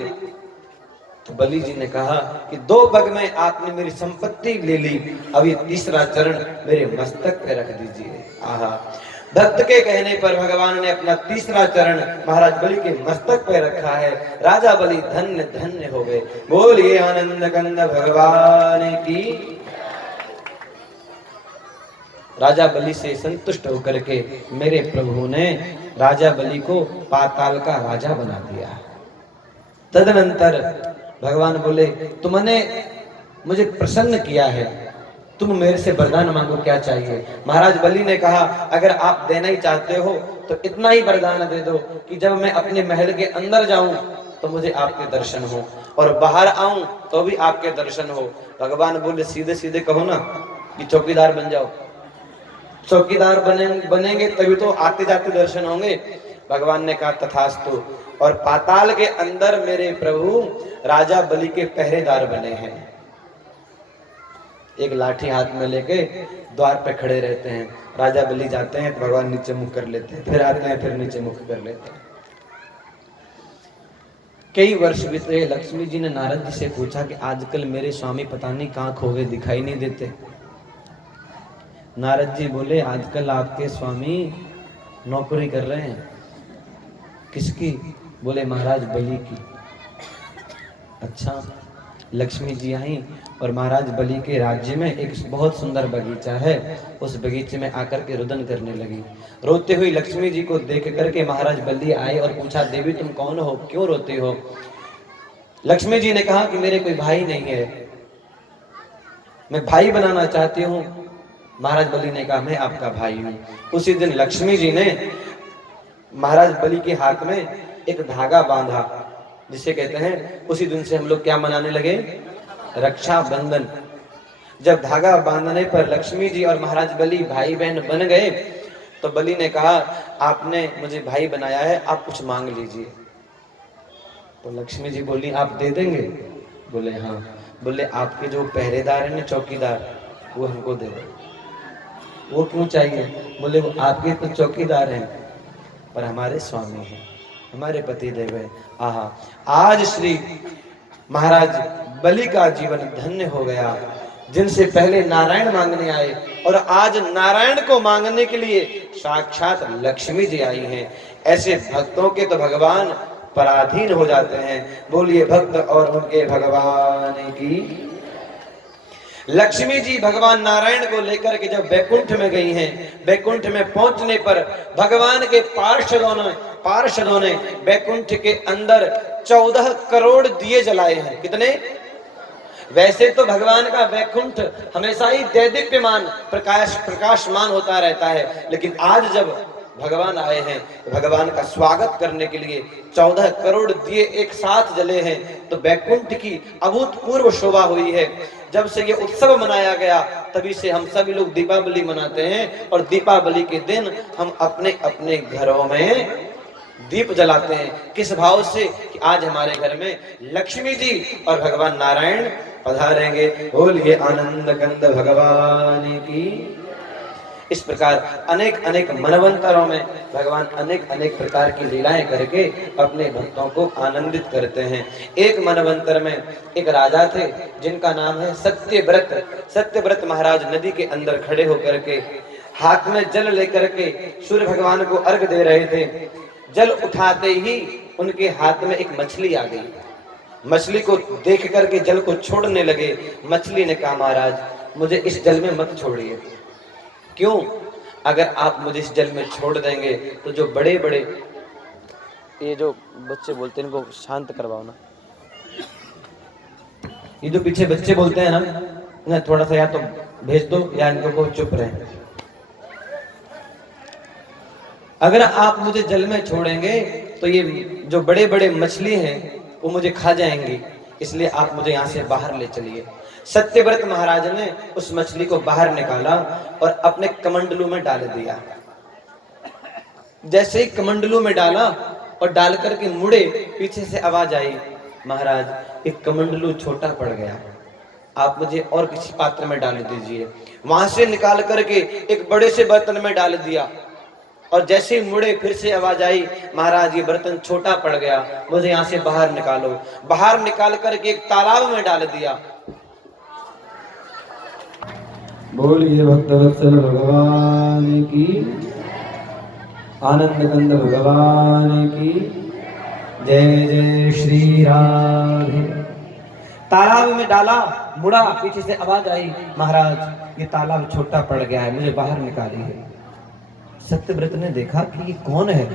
तो बलि जी ने कहा कि 2 पग में आपने मेरी संपत्ति ले ली, अब ये तीसरा चरण मेरे मस्तक पे रख दीजिए। आहा, भक्त के कहने पर भगवान ने अपना तीसरा चरण महाराज बलि के मस्तक पे रखा है। राजा बलि धन्य धन्य हो गए। बोलिए आनंद कंद भगवान की। राजा बलि से संतुष्ट होकर के मेरे प्रभु ने राजा बलि को पाताल का राजा बना दिया। तदनंतर भगवान बोले तुमने मुझे प्रसन्न किया है, तुम मेरे से वरदान मांगो, क्या चाहिए? महाराज बलि ने कहा अगर आप देना ही चाहते हो तो इतना ही वरदान दे दो कि जब मैं अपने महल के अंदर जाऊं तो मुझे आपके दर्शन हो, और बाहर आऊं तो भी आपके दर्शन हो। भगवान बोले सीधे सीधे कहो ना कि चौकीदार बन जाओ। चौकीदार बनेंगे तभी तो आते जाते दर्शन होंगे। भगवान ने कहा तथास्तु। और पाताल के अंदर मेरे प्रभु राजा बलि के पहरेदार बने हैं। एक लाठी हाथ में लेके द्वार पे खड़े रहते हैं। राजा बलि जाते हैं तो भगवान नीचे मुख कर लेते हैं, फिर आते हैं, फिर नीचे मुख कर लेते हैं। कई वर्ष बीते। लक्ष्मी जी ने नारद जी से पूछा कि आजकल मेरे स्वामी पता नहीं कहाँ खो गए, दिखाई नहीं देते। नारद जी बोले आजकल आपके स्वामी नौकरी कर रहे हैं। किसकी? बोले महाराज बलि की। अच्छा। लक्ष्मी जी आई और महाराज बलि के राज्य में एक बहुत सुंदर बगीचा है, उस बगीचे में आकर के रुदन करने लगी। रोते हुई लक्ष्मी जी को देख करके महाराज बलि आए और पूछा देवी तुम कौन हो, क्यों रोते हो? लक्ष्मी जी ने कहा कि मेरे कोई भाई नहीं है, मैं भाई बनाना चाहती हूँ। महाराज बलि ने कहा मैं आपका भाई हूँ। उसी दिन लक्ष्मी जी ने महाराज बलि के हाथ में एक धागा बांधा, जिसे कहते हैं, उसी दिन से हम लोग क्या मनाने लगे? रक्षाबंधन। जब धागा बांधने पर लक्ष्मी जी और महाराज बलि भाई बहन बन गए तो बलि ने कहा आपने मुझे भाई बनाया है, आप कुछ मांग लीजिए। तो लक्ष्मी जी बोली आप दे देंगे? बोले हाँ। बोले आपके जो पहरेदार है ना, चौकीदार, वो हमको दे दो। वो क्यों चाहिए? बोले वो आपके तो चौकीदार हैं पर हमारे स्वामी हैं, हमारे पति देव हैं। आहा, आज श्री महाराज बलि का जीवन धन्य हो गया। जिनसे पहले नारायण मांगने आए और आज नारायण को मांगने के लिए साक्षात लक्ष्मी जी आई हैं। ऐसे भक्तों के तो भगवान पराधीन हो जाते हैं। बोलिए भक्त और उनके भगवान की। लक्ष्मी जी भगवान नारायण को लेकर के जब बैकुंठ में गई हैं, बैकुंठ में पहुंचने पर भगवान के पार्षदों ने बैकुंठ के अंदर 14 करोड़ दिए जलाए हैं। कितने? वैसे तो भगवान का वैकुंठ हमेशा ही दैदीप्यमान प्रकाशमान होता रहता है, लेकिन आज जब भगवान आए हैं तो भगवान का स्वागत करने के लिए 14 करोड़ दिए एक साथ जले हैं, तो वैकुंठ की अभूतपूर्व शोभा हुई है। जब से ये उत्सव मनाया गया तभी से हम सभी लोग दीपावली मनाते हैं, और दीपावली के दिन हम अपने अपने घरों में दीप जलाते हैं। किस भाव से कि आज हमारे घर में लक्ष्मी जी और भगवान नारायण पधारेंगे। बोलिए आनंद कंद भगवान की। इस प्रकार अनेक अनेक मनवंतरों में भगवान अनेक अनेक प्रकार की लीलाएं करके अपने भक्तों को आनंदित करते हैं। एक मनवंतर में एक राजा थे जिनका नाम है सत्यव्रत। सत्यव्रत महाराज नदी के अंदर खड़े होकर के हाथ में जल लेकर के सूर्य भगवान को अर्घ दे रहे थे। जल उठाते ही उनके हाथ में एक मछली आ गई। मछली को देख करके जल को छोड़ने लगे। मछली ने कहा, महाराज मुझे इस जल में मत छोड़िए। क्यों? अगर आप मुझे इस जल में छोड़ देंगे तो जो बड़े बड़े ये जो बच्चे बोलते हैं इनको शांत करवाओ ना। ये जो पीछे बच्चे बोलते हैं ना, इन्हें थोड़ा सा या तो भेज दो या इनको को चुप रहे। अगर आप मुझे जल में छोड़ेंगे तो ये जो बड़े बड़े मछली हैं वो मुझे खा जाएंगी, इसलिए आप मुझे यहाँ से बाहर ले चलिए। सत्यव्रत महाराज ने उस मछली को बाहर निकाला और अपने कमंडलू में डाल दिया। जैसे ही कमंडलू में डाला और डाल करके मुड़े, पीछे से आवाज आई, महाराज एक कमंडलू छोटा पड़ गया, आप मुझे और किसी पात्र में डाल दीजिए। वहां से निकाल करके एक बड़े से बर्तन में डाल दिया, और जैसे ही मुड़े फिर से आवाज आई, महाराज ये बर्तन छोटा पड़ गया, मुझे यहाँ से बाहर निकालो। बाहर निकाल करके एक तालाब में डाल दिया। बोलिए भक्तवत्सल भगवान की, आनंद कंद भगवान की जय। जय श्री राधे। तालाब में डाला, मुड़ा, पीछे से आवाज आई, महाराज ये तालाब छोटा पड़ गया है, मुझे बाहर निकालिए। सत्यव्रत ने देखा कि ये कौन है,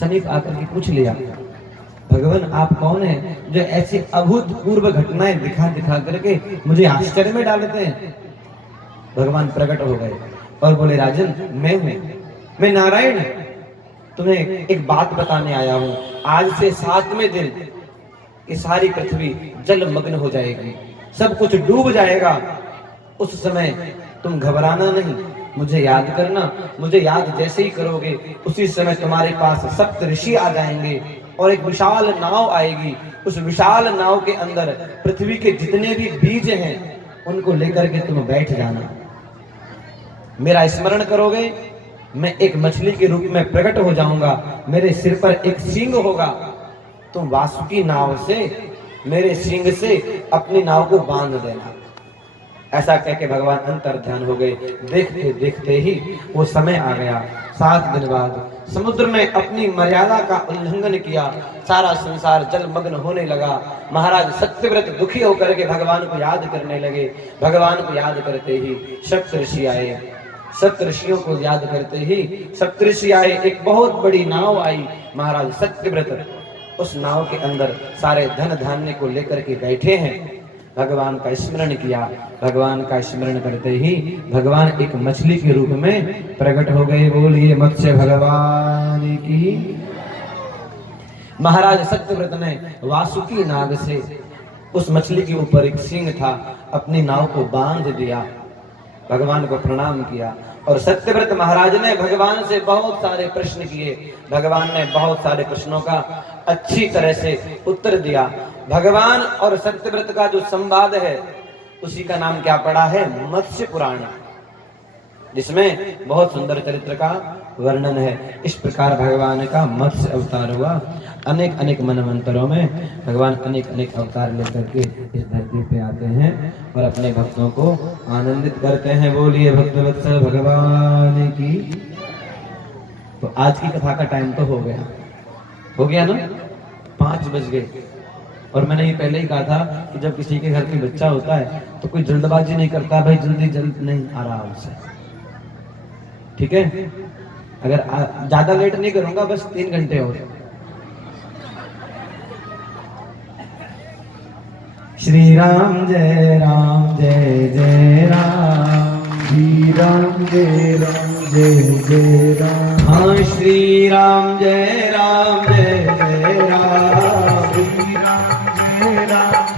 समीप आकर के पूछ लिया, भगवान आप कौन हैं जो ऐसी अभूतपूर्व घटनाएं दिखा दिखा करके मुझे आश्चर्य में डालते हैं। भगवान प्रकट हो गए और बोले, राजन मैं हूं, मैं नारायण, तुम्हें एक बात बताने आया हूं। आज से 7वें दिन ये सारी पृथ्वी जलमग्न हो जाएगी, सब कुछ डूब जाएगा। उस समय तुम घबराना नहीं, मुझे याद करना। मुझे याद जैसे ही करोगे उसी समय तुम्हारे पास सप्त ऋषि आ जाएंगे और एक विशाल नाव आएगी। उस विशाल नाव के अंदर पृथ्वी के जितने भी बीज हैं उनको लेकर के तुम बैठ जाना। मेरा स्मरण करोगे, मैं एक मछली के रूप में प्रकट हो जाऊंगा, मेरे सिर पर एक सींग होगा, तुम वासुकी नाव से मेरे सींग से अपनी नाव को बांध देना। ऐसा कह के भगवान अंतर ध्यान हो गए। देखते देखते ही वो समय आ गया। 7 दिन बाद समुद्र में अपनी मर्यादा का उल्लंघन किया, सारा संसार जलमग्न होने लगा। महाराज सत्यव्रत दुखी होकर के भगवान को याद करने लगे। भगवान को याद करते ही सप्तऋषि आए। सप्तऋषियों को याद करते ही सप्तऋषि आए, एक बहुत बड़ी नाव आई। महाराज सत्यव्रत उस नाव के अंदर सारे धन धान्य को लेकर के बैठे हैं। भगवान का स्मरण किया। भगवान का स्मरण करते ही भगवान एक मछली के रूप में प्रकट हो गए। बोलिए मत्स्य भगवान की। महाराज सत्यव्रत ने वासुकी नाग से उस मछली के ऊपर एक सींग था, अपनी नाव को बांध दिया, भगवान को प्रणाम किया। और सत्यव्रत महाराज ने भगवान से बहुत सारे प्रश्न किए। भगवान ने बहुत सारे प्रश्नों का अच्छी तरह से उत्तर दिया। भगवान और सत्यव्रत का जो संवाद है उसी का नाम क्या पड़ा है? मत्स्य पुराण, जिसमें बहुत सुंदर चरित्र का वर्णन है। इस प्रकार भगवान का मत्स्य अवतार हुआ। अनेक अनेक मनवंतरों में भगवान अनेक अनेक अवतार लेकर के इस धरती पे आते हैं और अपने भक्तों को आनंदित करते हैं। बोलिए भक्तवत्सल भगवान की। तो आज की कथा का टाइम तो हो गया ना, 5 बज गए। और मैंने ये पहले ही कहा था कि जब किसी के घर में बच्चा होता है तो कोई जल्दबाजी नहीं करता, भाई जल्द नहीं आ रहा उससे, ठीक है। अगर ज्यादा लेट नहीं करूंगा, बस 3 घंटे और। श्री राम जय जय राम, श्री राम जय जय राम। हाँ श्री राम जय जय राम, श्री राम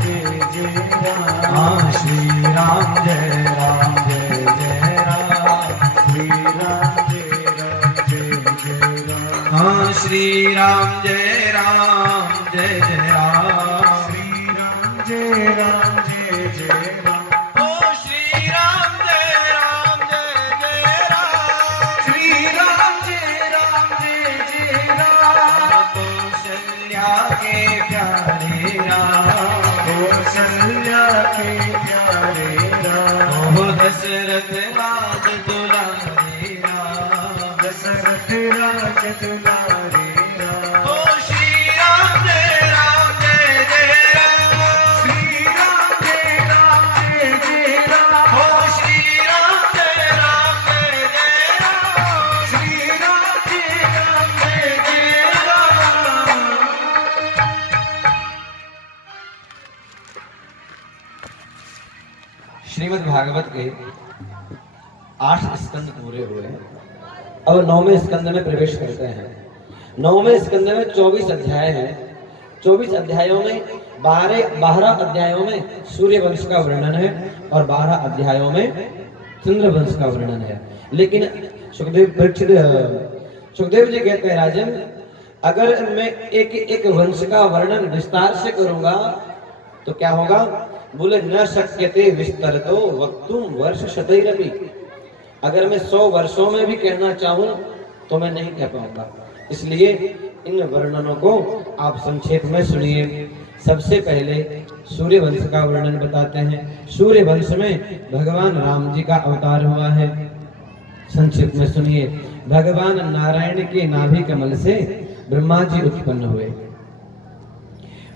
जय जय राम। हाँ श्री राम जय जय राम, श्री राम जय जय राम। हाँ श्री राम जय जय राम, श्री राम जय जय राम। ओ श्री राम जय जय राम, श्री राम जय जय राम। कौशल्या के प्यारे राम, कौशल्या के प्यारे राम। ओ दशरथ राज दुलारे राम, दशरथ राज दुलारे राम। ओ श्री राम जय जय राम, श्री राम जय जय राम। ओ श्री राम जय जय राम, श्री राम जय जय राम। श्रीमद् भागवत के 8 स्कंद पूरे हुए हैं। अब 9वें स्कंद में प्रवेश करते हैं। 9वें स्कंद में 24 अध्याय हैं। 24 अध्यायों में 12 अध्यायों में सूर्य वंश का वर्णन है और 12 अध्यायों में चंद्र वंश का वर्णन है। लेकिन सुखदेव जी कहते हैं राजन, अगर मैं एक वंश का वर्णन विस्तार से करूंगा तो क्या होगा? बोले न शक्यते विस्तरतो वक्तुम वर्ष शतैरपि। अगर मैं 100 वर्षों में भी कहना चाहूं तो मैं नहीं कह पाऊंगा। इसलिए इन वर्णनों को आप संक्षेप में सुनिए। सबसे पहले सूर्य वंश का वर्णन बताते हैं। सूर्य वंश में भगवान राम जी का अवतार हुआ है। संक्षेप में सुनिए। भगवान नारायण के नाभि कमल से ब्रह्मा जी उत्पन्न हुए।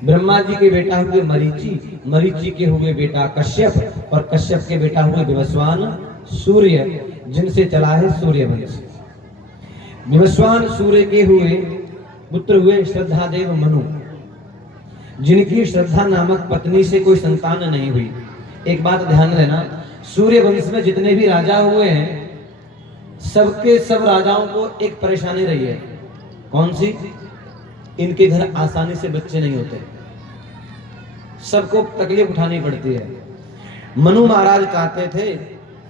ब्रह्मा जी के बेटा हुए मरीचि, मरीचि के हुए बेटा कश्यप और कश्यप के बेटा हुए विवस्वान सूर्य, जिनसे चला है सूर्य वंश। विवस्वान सूर्य के हुए पुत्र हुए श्रद्धादेव मनु, जिनकी श्रद्धा नामक पत्नी से कोई संतान नहीं हुई। एक बात ध्यान देना, सूर्य वंश में जितने भी राजा हुए हैं सबके सब राजाओं को एक परेशानी रही है। कौन सी? इनके घर आसानी से बच्चे नहीं होते, सबको तकलीफ उठानी पड़ती है। मनु महाराज चाहते थे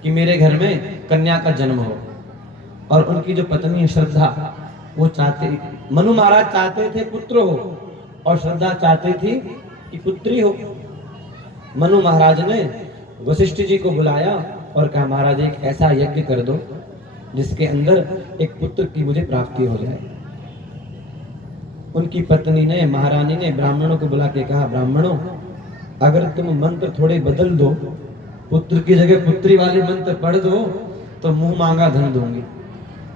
कि मेरे घर में कन्या का जन्म हो, और उनकी जो पत्नी है श्रद्धा, वो मनु महाराज चाहते थे पुत्र हो और श्रद्धा चाहती थी कि पुत्री हो। मनु महाराज ने वशिष्ठ जी को बुलाया और कहा, महाराज एक ऐसा यज्ञ कर दो जिसके अंदर एक पुत्र की मुझे प्राप्ति हो जाए। उनकी पत्नी ने, महारानी ने ब्राह्मणों को बुला के कहा, ब्राह्मणों अगर तुम मंत्र थोड़े बदल दो, पुत्र की जगह पुत्री वाले मंत्र पढ़ दो तो मुंह मांगा धन दूंगी।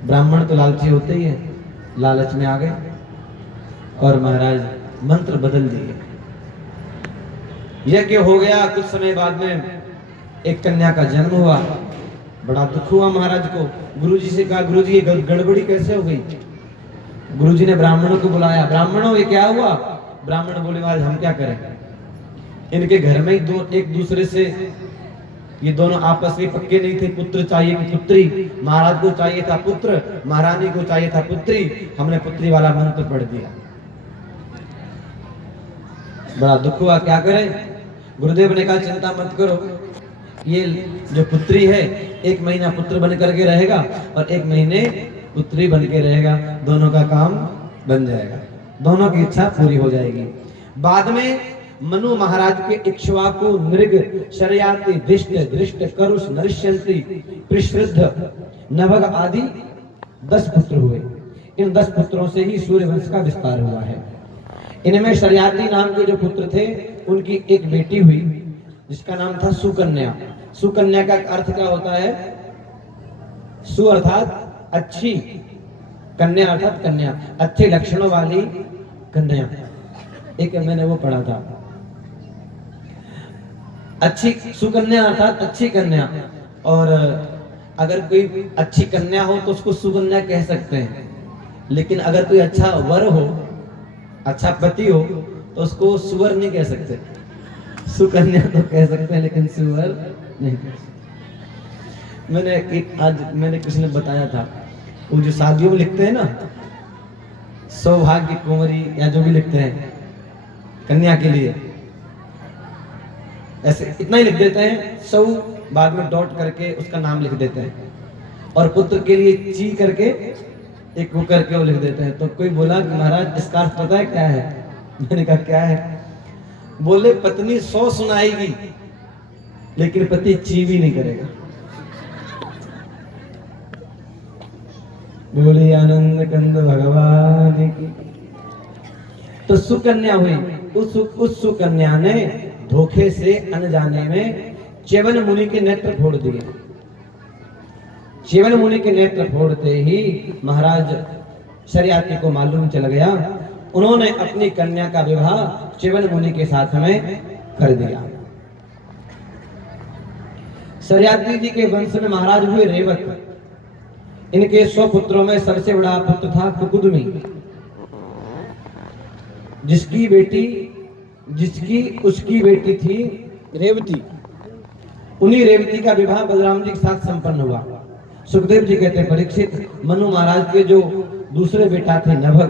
ब्राह्मण तो लालची होते ही है, लालच में आ गए और महाराज मंत्र बदल दिए। यज्ञ हो गया। कुछ समय बाद में एक कन्या का जन्म हुआ। बड़ा दुख हुआ महाराज को। गुरुजी से कहा, गुरुजी ये गड़बड़ी कैसे हो गई? गुरुजी ने ब्राह्मणों को बुलाया, ब्राह्मणों ये क्या हुआ? ब्राह्मण बोले, महाराज हम क्या करें, इनके घर में ही एक दूसरे से ये दोनों आपस में पक्के नहीं थे। पुत्र चाहिए कि पुत्री, महाराज को चाहिए था पुत्र, महारानी को चाहिए था पुत्री। हमने पुत्री वाला मंत्र पढ़ दिया। बड़ा दुख हुआ, क्या करें? गुरुदेव ने कहा, चिंता मत करो, ये जो पुत्री है 1 महीना पुत्र बन करके रहेगा और 1 महीने पुत्री बन के रहेगा। दोनों का काम बन जाएगा, दोनों की इच्छा पूरी हो जाएगी। बाद में मनु महाराज के इक्ष्वाकु, नृग, शर्याति, दिष्ट, दृष्ट, करुष, नरिष्यन्ति, प्रश्रद्ध, नभग आदि 10 पुत्र हुए। इन 10 पुत्रों से ही सूर्य वंश का विस्तार हुआ है। इनमें शर्याति नाम के जो पुत्र थे उनकी एक बेटी हुई जिसका नाम था सुकन्या। सुकन्या का अर्थ क्या होता है? सु अर्थात अच्छी, कन्या अर्थात कन्या, अच्छे लक्षणों वाली कन्या। एक मैंने वो पढ़ा था, अच्छी सुकन्या अर्थात अच्छी कन्या। और अगर कोई अच्छी कन्या हो तो उसको सुकन्या कह सकते हैं, लेकिन अगर कोई अच्छा वर हो, अच्छा पति हो तो उसको सुवर नहीं कह सकते। सुकन्या तो कह सकते हैं लेकिन सुअर नहीं। मैंने किसी ने बताया था, वो जो शादियों में लिखते हैं ना, सौभाग्य कुंवरी या जो भी लिखते हैं कन्या के लिए, ऐसे इतना ही लिख देते हैं, सौ बाद में डॉट करके उसका नाम लिख देते हैं, और पुत्र के लिए ची करके एक वो करके वो लिख देते हैं। तो कोई बोला कि महाराज इसका अर्थ पता है क्या है? मैंने कहा क्या है? बोले पत्नी 100 सुनाएगी लेकिन पति ची भी नहीं करेगा। बोले आनंद कंद भगवान की। तो सुकन्या हुई, उस सुकन्या ने धोखे से अनजाने में च्यवन मुनि के नेत्र फोड़ दिए। च्यवन मुनि के नेत्र फोड़ते ही महाराज शरियाती को मालूम चल गया, उन्होंने अपनी कन्या का विवाह च्यवन मुनि के साथ में कर दिया। शरियाती जी के वंश में महाराज हुए रेवत। इनके 100 पुत्रों में सबसे बड़ा पुत्र था कुकुदमी, जिसकी उसकी बेटी थी रेवती। उन्हीं रेवती का विवाह बलराम जी के साथ संपन्न हुआ। सुखदेव जी कहते हैं परीक्षित, मनु महाराज के जो दूसरे बेटा थे नभग,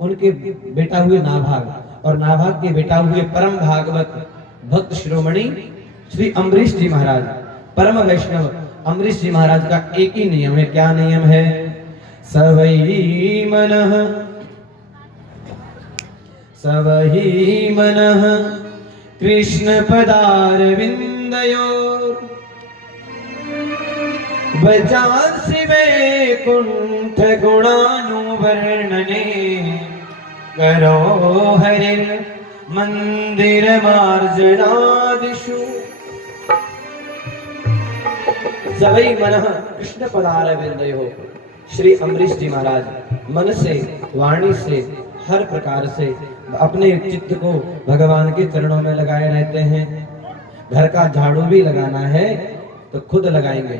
उनके बेटा हुए नाभाग, और नाभाग के बेटा हुए परम भागवत भक्त शिरोमणि श्री अम्बरीश जी महाराज। परम वैष्णव अम्बरीश जी महाराज का एक ही नियम है। क्या नियम है? सवई मनः कृष्ण पदारविंदयोर वचांसि वैकुंठ गुणानुवर्णने करो हरिर् मंदिर मार्जनादिषु। सवई मनः कृष्ण पदारविंदयोर। श्री अम्बरीश जी महाराज मन से वाणी से हर प्रकार से अपने चित्त को भगवान के चरणों में लगाए रहते हैं। घर का झाड़ू भी लगाना है तो खुद लगाएंगे,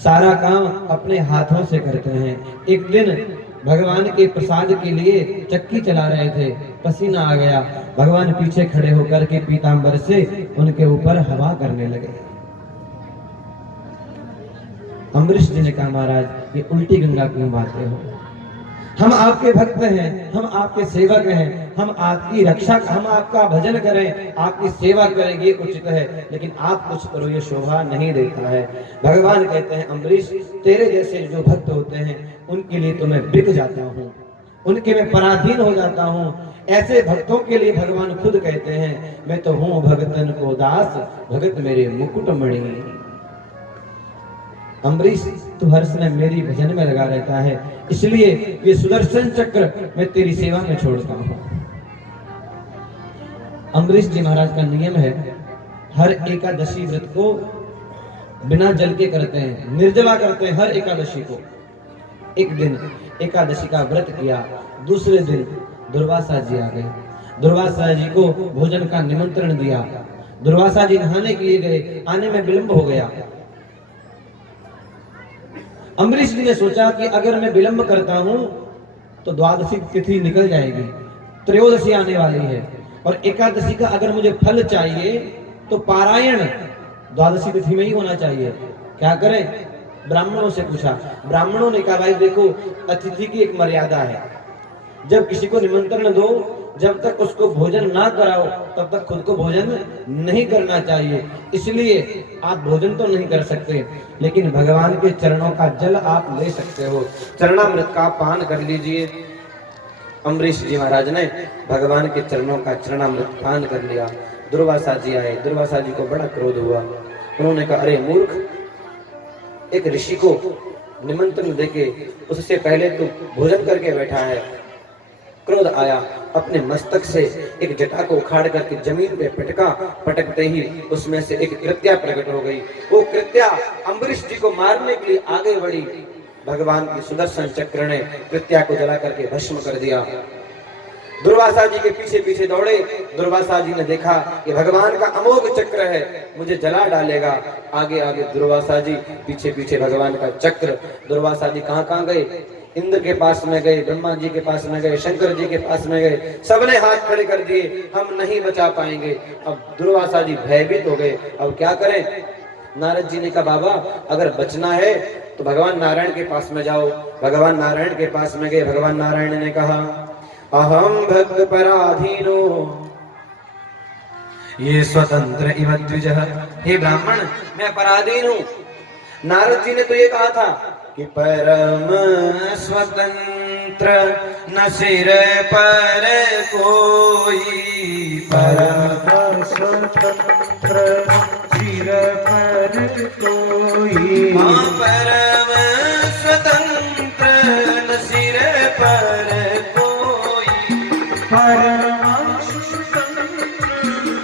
सारा काम अपने हाथों से करते हैं। एक दिन भगवान के प्रसाद के लिए चक्की चला रहे थे, पसीना आ गया, भगवान पीछे खड़े होकर के पीतांबर से उनके ऊपर हवा करने लगे। अम्बरीश जी ने कहा महाराज ये उल्टी गंगा क्यों बहाते हो? हम आपके भक्त हैं, हम आपके सेवक हैं, हम आपकी रक्षा, हम आपका भजन करें, आपकी सेवा करें ये उचित है, लेकिन आप कुछ करो ये शोभा नहीं देता है। भगवान कहते हैं अम्बरीश तेरे जैसे जो भक्त होते हैं उनके लिए तो मैं बिक जाता हूँ, उनके मैं पराधीन हो जाता हूँ। ऐसे भक्तों के लिए भगवान खुद कहते हैं मैं तो हूँ भगतन को दास, भगत मेरे मुकुटमणि। अम्बरीश तू हर समय मेरी भजन में लगा रहता है, इसलिए ये सुदर्शन चक्र मैं तेरी सेवा में छोड़ता हूँ। अम्बरीश जी महाराज का नियम है हर एकादशी व्रत को बिना जल के करते हैं, निर्जला करते हैं हर एकादशी को। एक दिन एकादशी का व्रत किया, दूसरे दिन दुर्वासा जी आ गए। दुर्वासा जी को भोजन का निमंत्रण दिया। दुर्वासा जी नहाने के लिए गए, आने में विलंब हो गया। अम्बरीश जी ने सोचा कि अगर मैं विलंब करता हूं तो द्वादशी तिथि निकल जाएगी, त्रयोदशी आने वाली है, और एकादशी का अगर मुझे फल चाहिए तो पारायण द्वादशी तिथि में ही होना चाहिए। क्या करें? ब्राह्मणों से पूछा। ब्राह्मणों ने कहा भाई देखो अतिथि की एक मर्यादा है, जब किसी को निमंत्रण दो जब तक उसको भोजन ना कराओ तब तक खुद को भोजन नहीं करना चाहिए, इसलिए आप भोजन तो नहीं कर सकते लेकिन भगवान के चरणों का जल आप ले सकते हो, चरणामृत का पान कर लीजिए। अम्बरीश जी महाराज ने भगवान के चरणों का चरणामृत पान कर लिया। दुर्वासा जी आए, दुर्वासा जी को बड़ा क्रोध हुआ। उन्होंने कहा अरे मूर्ख, एक ऋषि को निमंत्रण देके उससे पहले तो भोजन करके बैठा है। क्रोध आया, अपने मस्तक से एक जटा को उखाड़ करके जमीन पे पटका, पटकते ही उसमें से एक कृत्या प्रकट हो गई। वो कृत्या अम्बरीश जी को मारने के लिए आगे बढ़ी। भगवान की सुदर्शन चक्र ने कृत्या को जला करके भस्म कर दिया। दुर्वासा जी के पीछे पीछे दौड़े। दुर्वासा जी ने देखा कि भगवान का अमोघ चक्र है, मुझे जला डालेगा। आगे आगे दुर्वासा जी, पीछे पीछे भगवान का चक्र। दुर्वासा जी कहाँ कहाँ गए? इंद्र के पास में गए, ब्रह्मा जी के पास में गए, शंकर जी के पास में गए, सबने हाथ खड़े कर दिए, हम नहीं बचा पाएंगे। अब दुर्वासा जी भयभीत हो गए, अब क्या करें। नारद जी ने कहा बाबा अगर बचना है तो भगवान नारायण के पास में जाओ। भगवान नारायण के पास में गए। भगवान नारायण ने कहा अहम भक्त पराधीनो ये स्वतंत्र इव द्विजः। हे ब्राह्मण मैं पराधीन हूँ। नारद जी ने तो ये कहा था कि परम स्वतंत्र न सिर पर कोई, परम स्वतंत्र सिर पर कोई। हाँ परम स्वतंत्र न सिर पर कोई, परम स्वतंत्र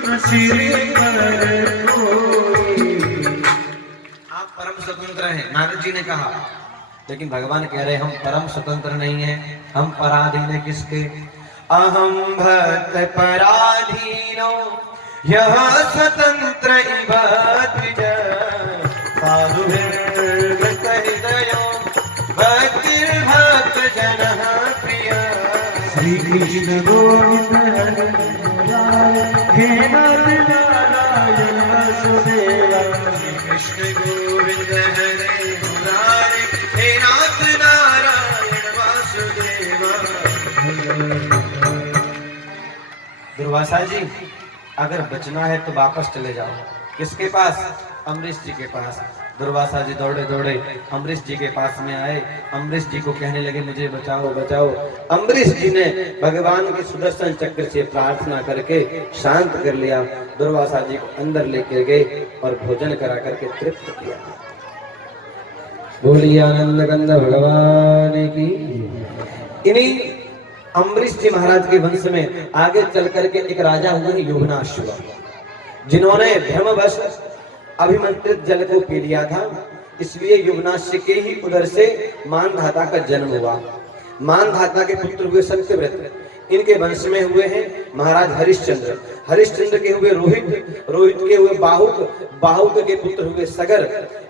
न सिर पर कोई। आप परम स्वतंत्र हैं, नारद जी ने कहा। लेकिन भगवान कह रहे हम परम स्वतंत्र नहीं हैं, हम पराधीन है किसके। अहम भक्त पराधीनो यह स्वतंत्र इव द्विजः, साधुभिर्वृत हृदयो भक्तिर्भक्त जनः प्रियः। श्री कृष्ण गोविंद हरे मुरारे, हे नाथ नारायण वासुदेवा। श्री कृष्ण गोविंद हरे मुरारे, हे नाथ नारायण वासुदेवा। दुर्वासा जी अगर बचना है तो वापस चले जाओ। किसके पास? अम्बरीश जी के पास। दुर्वासा जी दौड़े दौड़े अम्बरीश जी के पास में आए। अम्बरीश जी को कहने लगे मुझे बचाओ बचाओ। अम्बरीश जी ने भगवान के सुदर्शन चक्र से प्रार्थना करके शांत कर लिया। दुर्वासा जी को अंदर लेकर गए और भोजन करा करके तृप्त किया। बोलिए आनंद कंद भगवान की। इन्हीं अम्बरीश जी महाराज के वंश में आगे चल करके एक राजा हुए युवनाश्व, जिन्होंने भ्रमवश अभिमंत्रित जल को पी लिया था। इसलिए युवनाश्व के ही उधर से मानधाता का जन्म हुआ। मानधाता के पुत्र हुए सत्यव्रत। इनके वंश में हुए हैं महाराज हरिश्चंद्र। हरिश्चंद्र के हुए रोहित, रोहित के हुए बाहुक, बाहुक के पुत्र हुए सगर।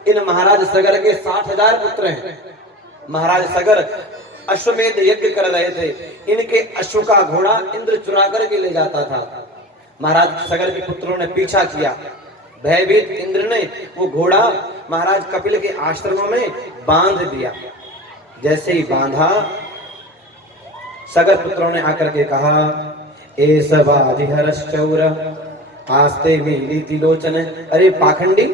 इन महाराज सगर के 60,000 पुत्र हैं। महाराज सगर अश्वमेध यज्ञ कर रहे थे। इनके अश्व का घोड़ा इंद्र चुरा करके ले जाता था। महाराज सगर के पुत्रों ने पीछा किया। भयभीत इंद्र ने वो घोड़ा महाराज कपिल के आश्रम में बांध दिया। जैसे ही बांधा, सगर पुत्रों ने आकर के कहा एस वाधिहरश्चौर आस्ते मेरी तिलोचन। अरे पाखंडी,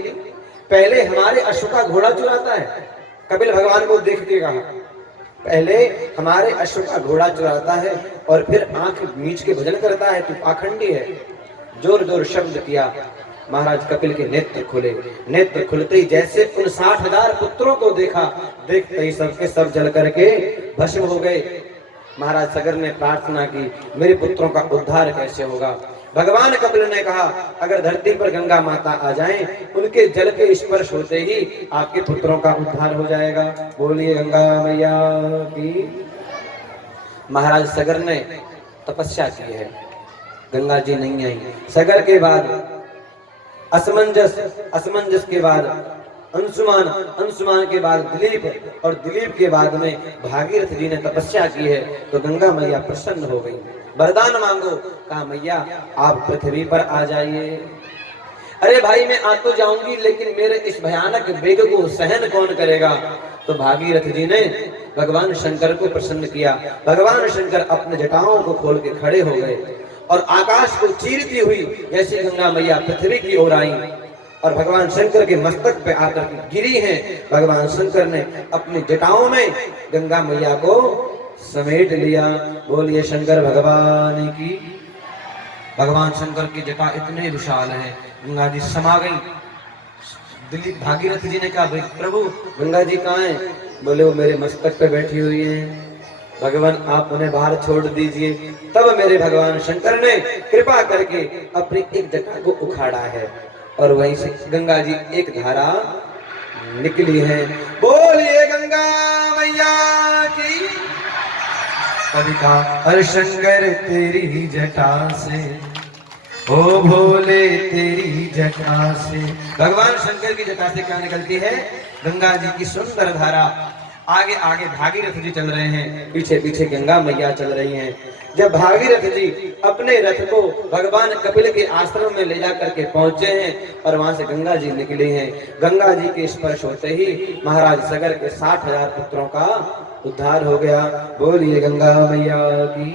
पहले हमारे अश्व का घोड़ा चुराता है। कपिल भगवान को देख के कहा पहले हमारे अश्व का घोड़ा चुराता है और फिर आंख मीच के भजन करता है, तू पाखंडी है। जोर जोर शब्द किया। महाराज कपिल के नेत्र खुले। नेत्र खुलते ही जैसे उन 60,000 पुत्रों को देखा, देखते ही सबके सब जल करके भस्म हो गए। महाराज सगर ने प्रार्थना की मेरे पुत्रों का उद्धार कैसे होगा। भगवान कपिल ने कहा अगर धरती पर गंगा माता आ जाएं, उनके जल के स्पर्श होते ही आपके पुत्रों का उद्धार हो जाएगा। बोलिए गंगा मैया की। महाराज सगर ने तपस्या की है, गंगा जी नहीं आई। सगर के बाद असमंजस के बाद अंशुमान, अंशुमान के बाद दिलीप और दिलीप के बाद में भागीरथ जी ने तपस्या की है। तो गंगा मैया प्रसन्न हो गई। वरदान मांगो। कहा मैया आप पृथ्वी पर आ जाइए। अरे भाई मैं आ तो जाऊंगी, लेकिन मेरे इस भयानक वेग को सहन कौन करेगा। तो भागीरथ जी ने भगवान शंकर को प्रसन्न किया। भगवान शंकर अपने जटाओं को खोल के खड़े हो गए और आकाश को चीरती हुई जैसे गंगा मैया पृथ्वी की ओर आई और भगवान शंकर के मस्तक पे आकर गिरी हैं। भगवान शंकर ने अपनी जटाओं में गंगा मैया को समेट लिया। बोलिए शंकर भगवान की। भगवान शंकर की जटा इतने विशाल है, गंगा जी समा गई। दिलीप भागीरथ जी ने कहा भाई प्रभु गंगा जी कहाँ हैं? बोले वो मेरे मस्तक पे बैठी हुई हैं। भगवान आप उन्हें बाहर छोड़ दीजिए। तब मेरे भगवान शंकर ने कृपा करके अपनी एक जटा को उखाड़ा है और वहीं से गंगा जी एक धारा निकली है। बोलिए गंगा मैया की। कभी कहा हर शंकर तेरी जटा से, ओ भोले तेरी जटा से। भगवान शंकर की जटा से क्या निकलती है? गंगा जी की सुंदर धारा। आगे आगे भागीरथ जी चल रहे हैं, पीछे पीछे गंगा मैया चल रही हैं। जब भागीरथ जी अपने रथ को भगवान कपिल के आश्रम में ले जा करके पहुंचे हैं और वहां से गंगा जी निकली हैं। गंगा जी के स्पर्श होते ही महाराज सगर के 60,000 पुत्रों का उद्धार हो गया। बोलिए गंगा मैया की।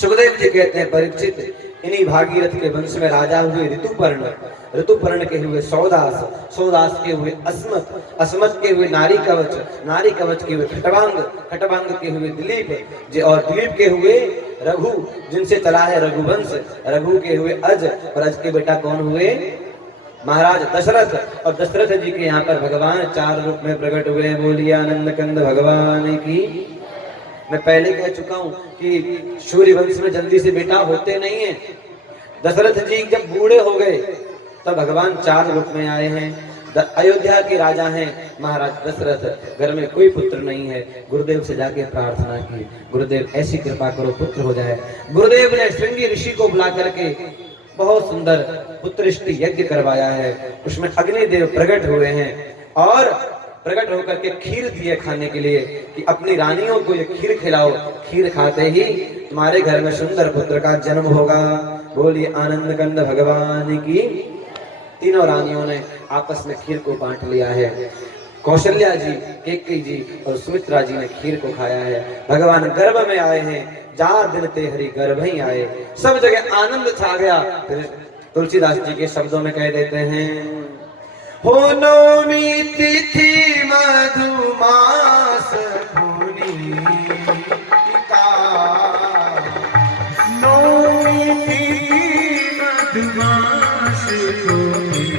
सुखदेव जी कहते हैं, परीक्षित इन्हीं भागीरथ के वंश में राजा हुए ऋतुपर्ण, ऋतुपर्ण के हुए सौदास, सौदास के हुए अस्मत, अस्मत के हुए नारी कवच, नारी कवच के हुए खटवांग, खटवांग के हुए दिलीप और दिलीप के हुए रघु, जिनसे चला है रघुवंश, रघु के हुए अज, और अज के बेटा कौन हुए? महाराज दशरथ। और दशरथ जी के यहाँ पर भगवान 4 रूप में प्रकट हुए। बोलिए आनंद कंद भगवान की। मैं पहले कह चुका हूं कि सूर्य वंश में जल्दी से बेटा होते नहीं है। दशरथ जी जब बूढ़े हो गए तब भगवान 4 रूप में आए हैं। अयोध्या के राजा हैं महाराज दशरथ, घर में कोई पुत्र नहीं है। गुरुदेव से जाके प्रार्थना की, गुरुदेव ऐसी कृपा करो पुत्र हो जाए। गुरुदेव ने श्रृंगी ऋषि को बुला करके बहुत सुंदर पुत्रष्टि यज्ञ करवाया है। उसमें अग्निदेव प्रकट हुए हैं और प्रकट होकर के खीर दिए खाने के लिए कि अपनी रानियों को ये खीर खिलाओ, खीर खाते ही तुम्हारे घर में सुंदर पुत्र का जन्म होगा। बोलिए आनंद कंद भगवान की। तीनों रानियों ने आपस में खीर को बांट लिया है। कौशल्या जी, केकई जी और सुमित्रा जी ने खीर को खाया है। भगवान गर्भ में आए हैं, जा दिन ते हरि गर्भ ही आए। सब जगह आनंद छा गया। फिर तुलसीदास जी के शब्दों में कह देते हैं, हो नौमी तिथि मधुमास पुनीता, नौमी तिथि मधुमास पुनीता,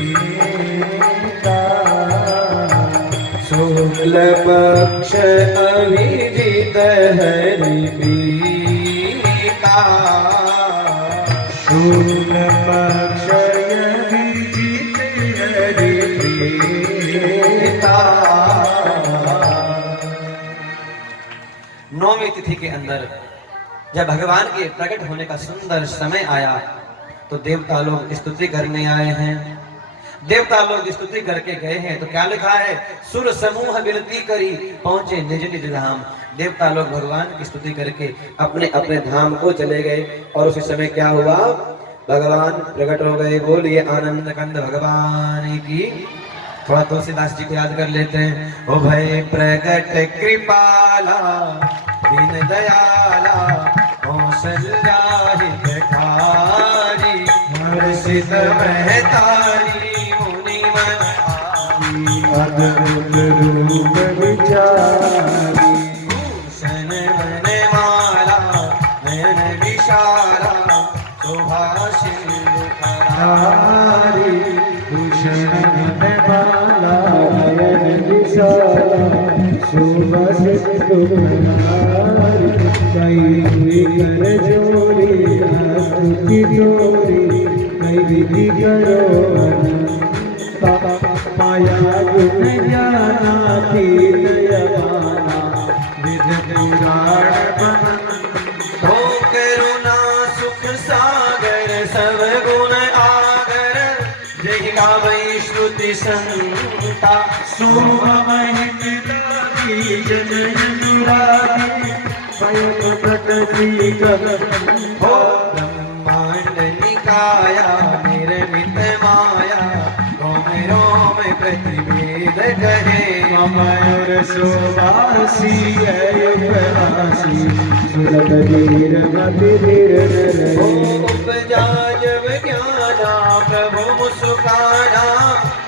शुक्ल पक्ष अभिजित हरि प्रीता, शुक्ल पक्ष अभिजित हरि प्रीता। नौवीं तिथि के अंदर जब भगवान के प्रकट होने का सुंदर समय आया तो देवता लोग स्तुति करने आए हैं। देवता लोग स्तुति करके गए हैं तो क्या लिखा है? सुर समूह विनती करी पहुंचे निज निज धाम। देवता लोग भगवान की स्तुति करके अपने अपने धाम को चले गए और उसी समय क्या हुआ? भगवान प्रकट हो गए। बोलिए आनंद कंद भगवान की। थोड़ा तुलसीदास जी को याद कर लेते हैं। ओ भय प्रगट कृपाला दीन दयाला कौशल्या हितकारी हर्षित महतारी मुनि मन अद्भुत रूप विचारी, भूषण वनमाला नयन विशाला शोभा सिंधुधारी, भूषण वनमाला नयन विशाला शोभा सिंधुधारी, कई कर जोड़ी आस्तुति जोड़ी, कई विधि करो माया गुण ज्ञानातीत यमाना, विध पुराण बन हो करुणा सुख सागर सब गुण आगर, जय गावै श्रुति संता सोमहित लागी जन अनुरागी, स्वयं प्रकृति कर हो ब्रह्मांड निकाया निर्मित माया, रोम रोम प्रतिवेद कहे मयूर सुवासी अयुपरासी, सुरत धीर मति धीर हो उपजा जब ज्ञाना प्रभु मुस्काना,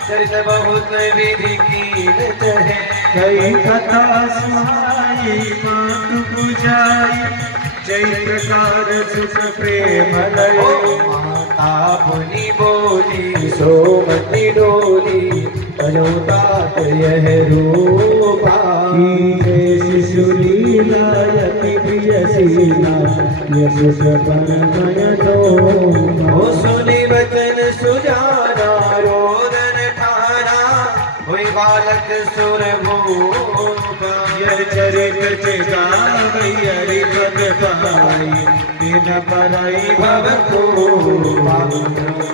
चरित बहुत विधि कीन चहे, कई कथा सुनाई मातु बुझाई, जय प्रकार सुख प्रेम लय, माता मुनि बोली सोमति डोली, अजोतात यह रूपा, शिशु लीला यति प्रिय शीला, यशुष परमय दो हो सुनि वचन सुजाना रोदन ठाना, हुई बालक सुर भूपा, यह चरित गावै हरि पद पाई, बिन पराई भव को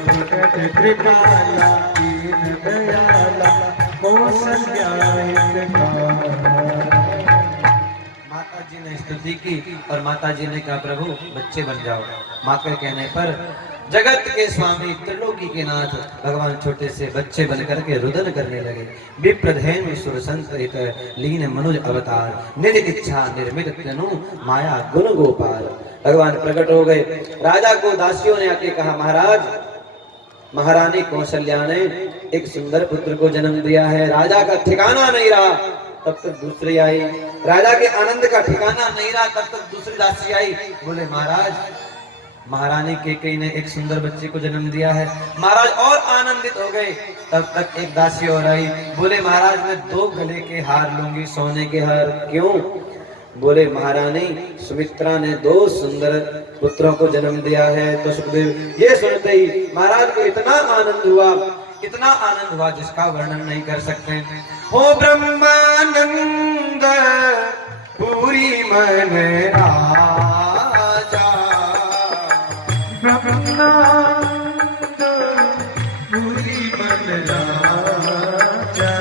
प्रकट कृपाला दीन दयाला, कौशल्या माता जी ने स्तुति की और माता जी ने कहा प्रभु बच्चे बन जाओ। माँ के कहने पर जगत के स्वामी त्रिलोकी के नाथ भगवान छोटे से बच्चे बन करके रुदन करने लगे। विप्रधेनु सुर संतरित लीन मनुज अवतार निधि इच्छा निर्मित तनु माया गुण गोपाल। भगवान प्रकट हो गए। राजा को दासियों ने आके कहा महाराज महारानी कौशल्या ने एक सुंदर पुत्र को जन्म दिया है। राजा का ठिकाना नहीं रहा तब तक दूसरी आई। राजा के आनंद का ठिकाना नहीं रहा तब तक दूसरी दासी आई। बोले महाराज महारानी केकई ने एक सुंदर बच्चे को जन्म दिया है। महाराज और आनंदित हो गए। तब तक एक दासी और आई। बोले महाराज मैं 2 गले के हार लूंगी सोने के हार। क्यों? बोले महारानी सुमित्रा ने 2 सुंदर पुत्रों को जन्म दिया है। तो सुखदेव ये सुनते ही महाराज को इतना आनंद हुआ जिसका वर्णन नहीं कर सकते। हो ब्रह्मानंद पूरी मन राजा ब्रह्मानंद पूरी मन राजा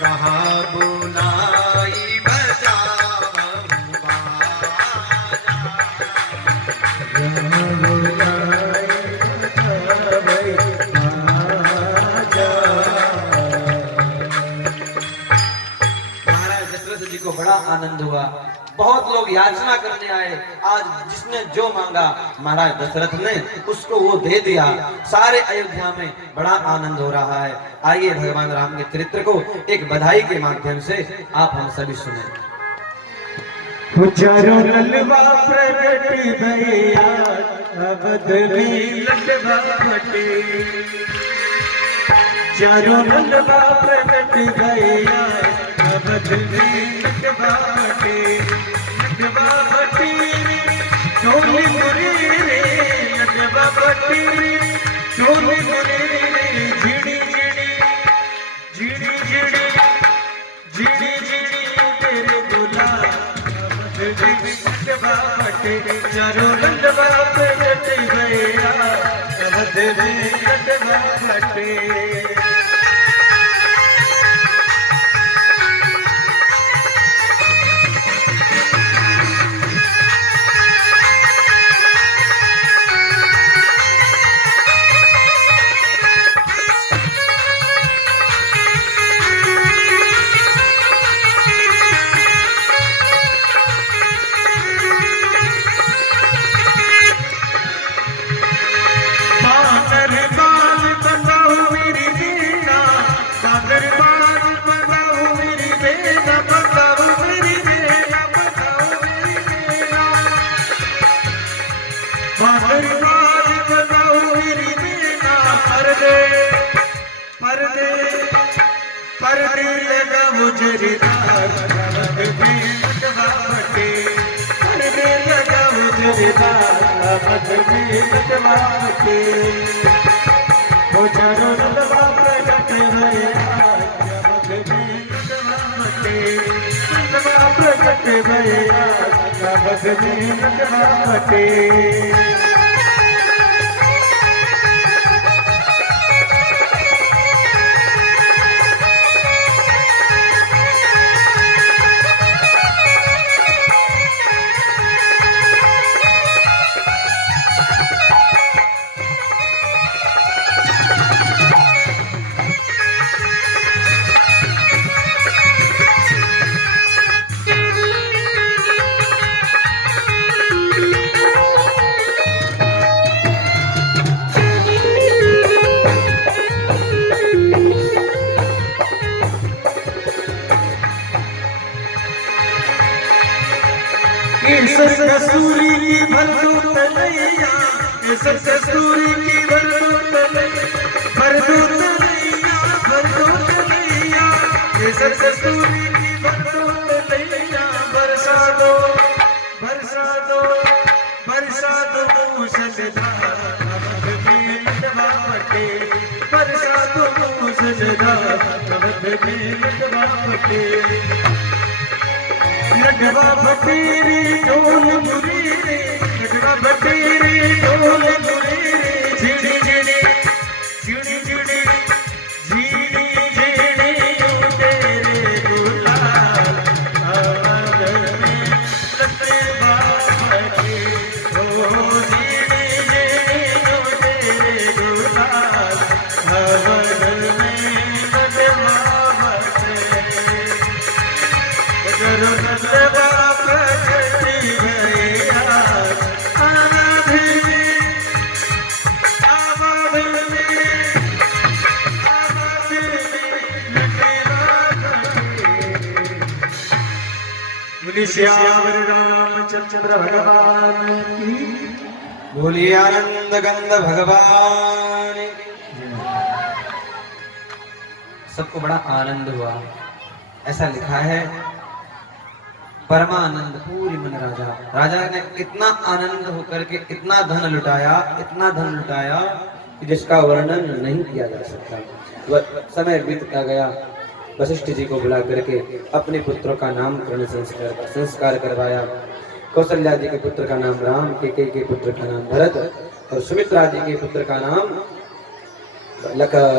कहाँ बुलाई बजावं महाराज दशरथ जी को बड़ा आनंद हुआ। बहुत लोग याचना करने आए। आज जिसने जो मांगा महाराज दशरथ ने उसको वो दे दिया। सारे अयोध्या में बड़ा आनंद हो रहा है। आइए भगवान राम के चरित्र को एक बधाई के माध्यम से आप हम सभी सुने। चारों ललवा प्रगट भैया अवध में ललवा फटे। चारों ललवा प्रगट भैया अवध में ललवा फटे। ललवा फटे टोली मुरे रे ललवा फटे टोली मुरे रे झिड़ी झिड़ी झिड़ी झिड़ी झिड़ी झिड़ी तेरे गुलाब ललवा फटे। चारों ललवा प्रगट भैया अवध में ललवा फटे। पर्दे लगाओ जरीदार अवध में ललवा फटे। पर्दे लगाओ जरीदार अवध में ललवा फटे। वो चारों ललवा प्रगट भैया अवध में ललवा फटे। ललवा प्रगट भैया अवध में ललवा फटे। कसूरी की भरदू तलैया कसूरी की भरदू तलैया भरदू तलैया भरदू तलैया कसूरी की भरदू तलैया बरसा दो मूसलधार अवध में ललवा फटे। बरसा दो मूसलधार अवध में ललवा फटे। ललवा फटे रे ढोल मुरी रे ललवा फटे रे ढोल मुरी रे झिड़ी झिड़ी झिड़ी झिड़ी झिड़ी नंदवा प्रकट भैया आवा भी बोलिए श्यावर रामचंद्र भगवान की बोलिए आनंद गंध भगवान की। सबको बड़ा आनंद हुआ, ऐसा लिखा है परमानंद पूरी मन राजा। राजा ने इतना आनंद होकर के इतना धन लुटाया कि जिसका वर्णन नहीं किया जा सकता। वह समय बीतता गया, वशिष्ठ जी को बुला करके अपने पुत्रों का नामकरण संस्कार करवाया। कौशल्या जी के पुत्र का नाम राम, केकई के पुत्र का नाम भरत और सुमित्रा जी के पुत्र का नाम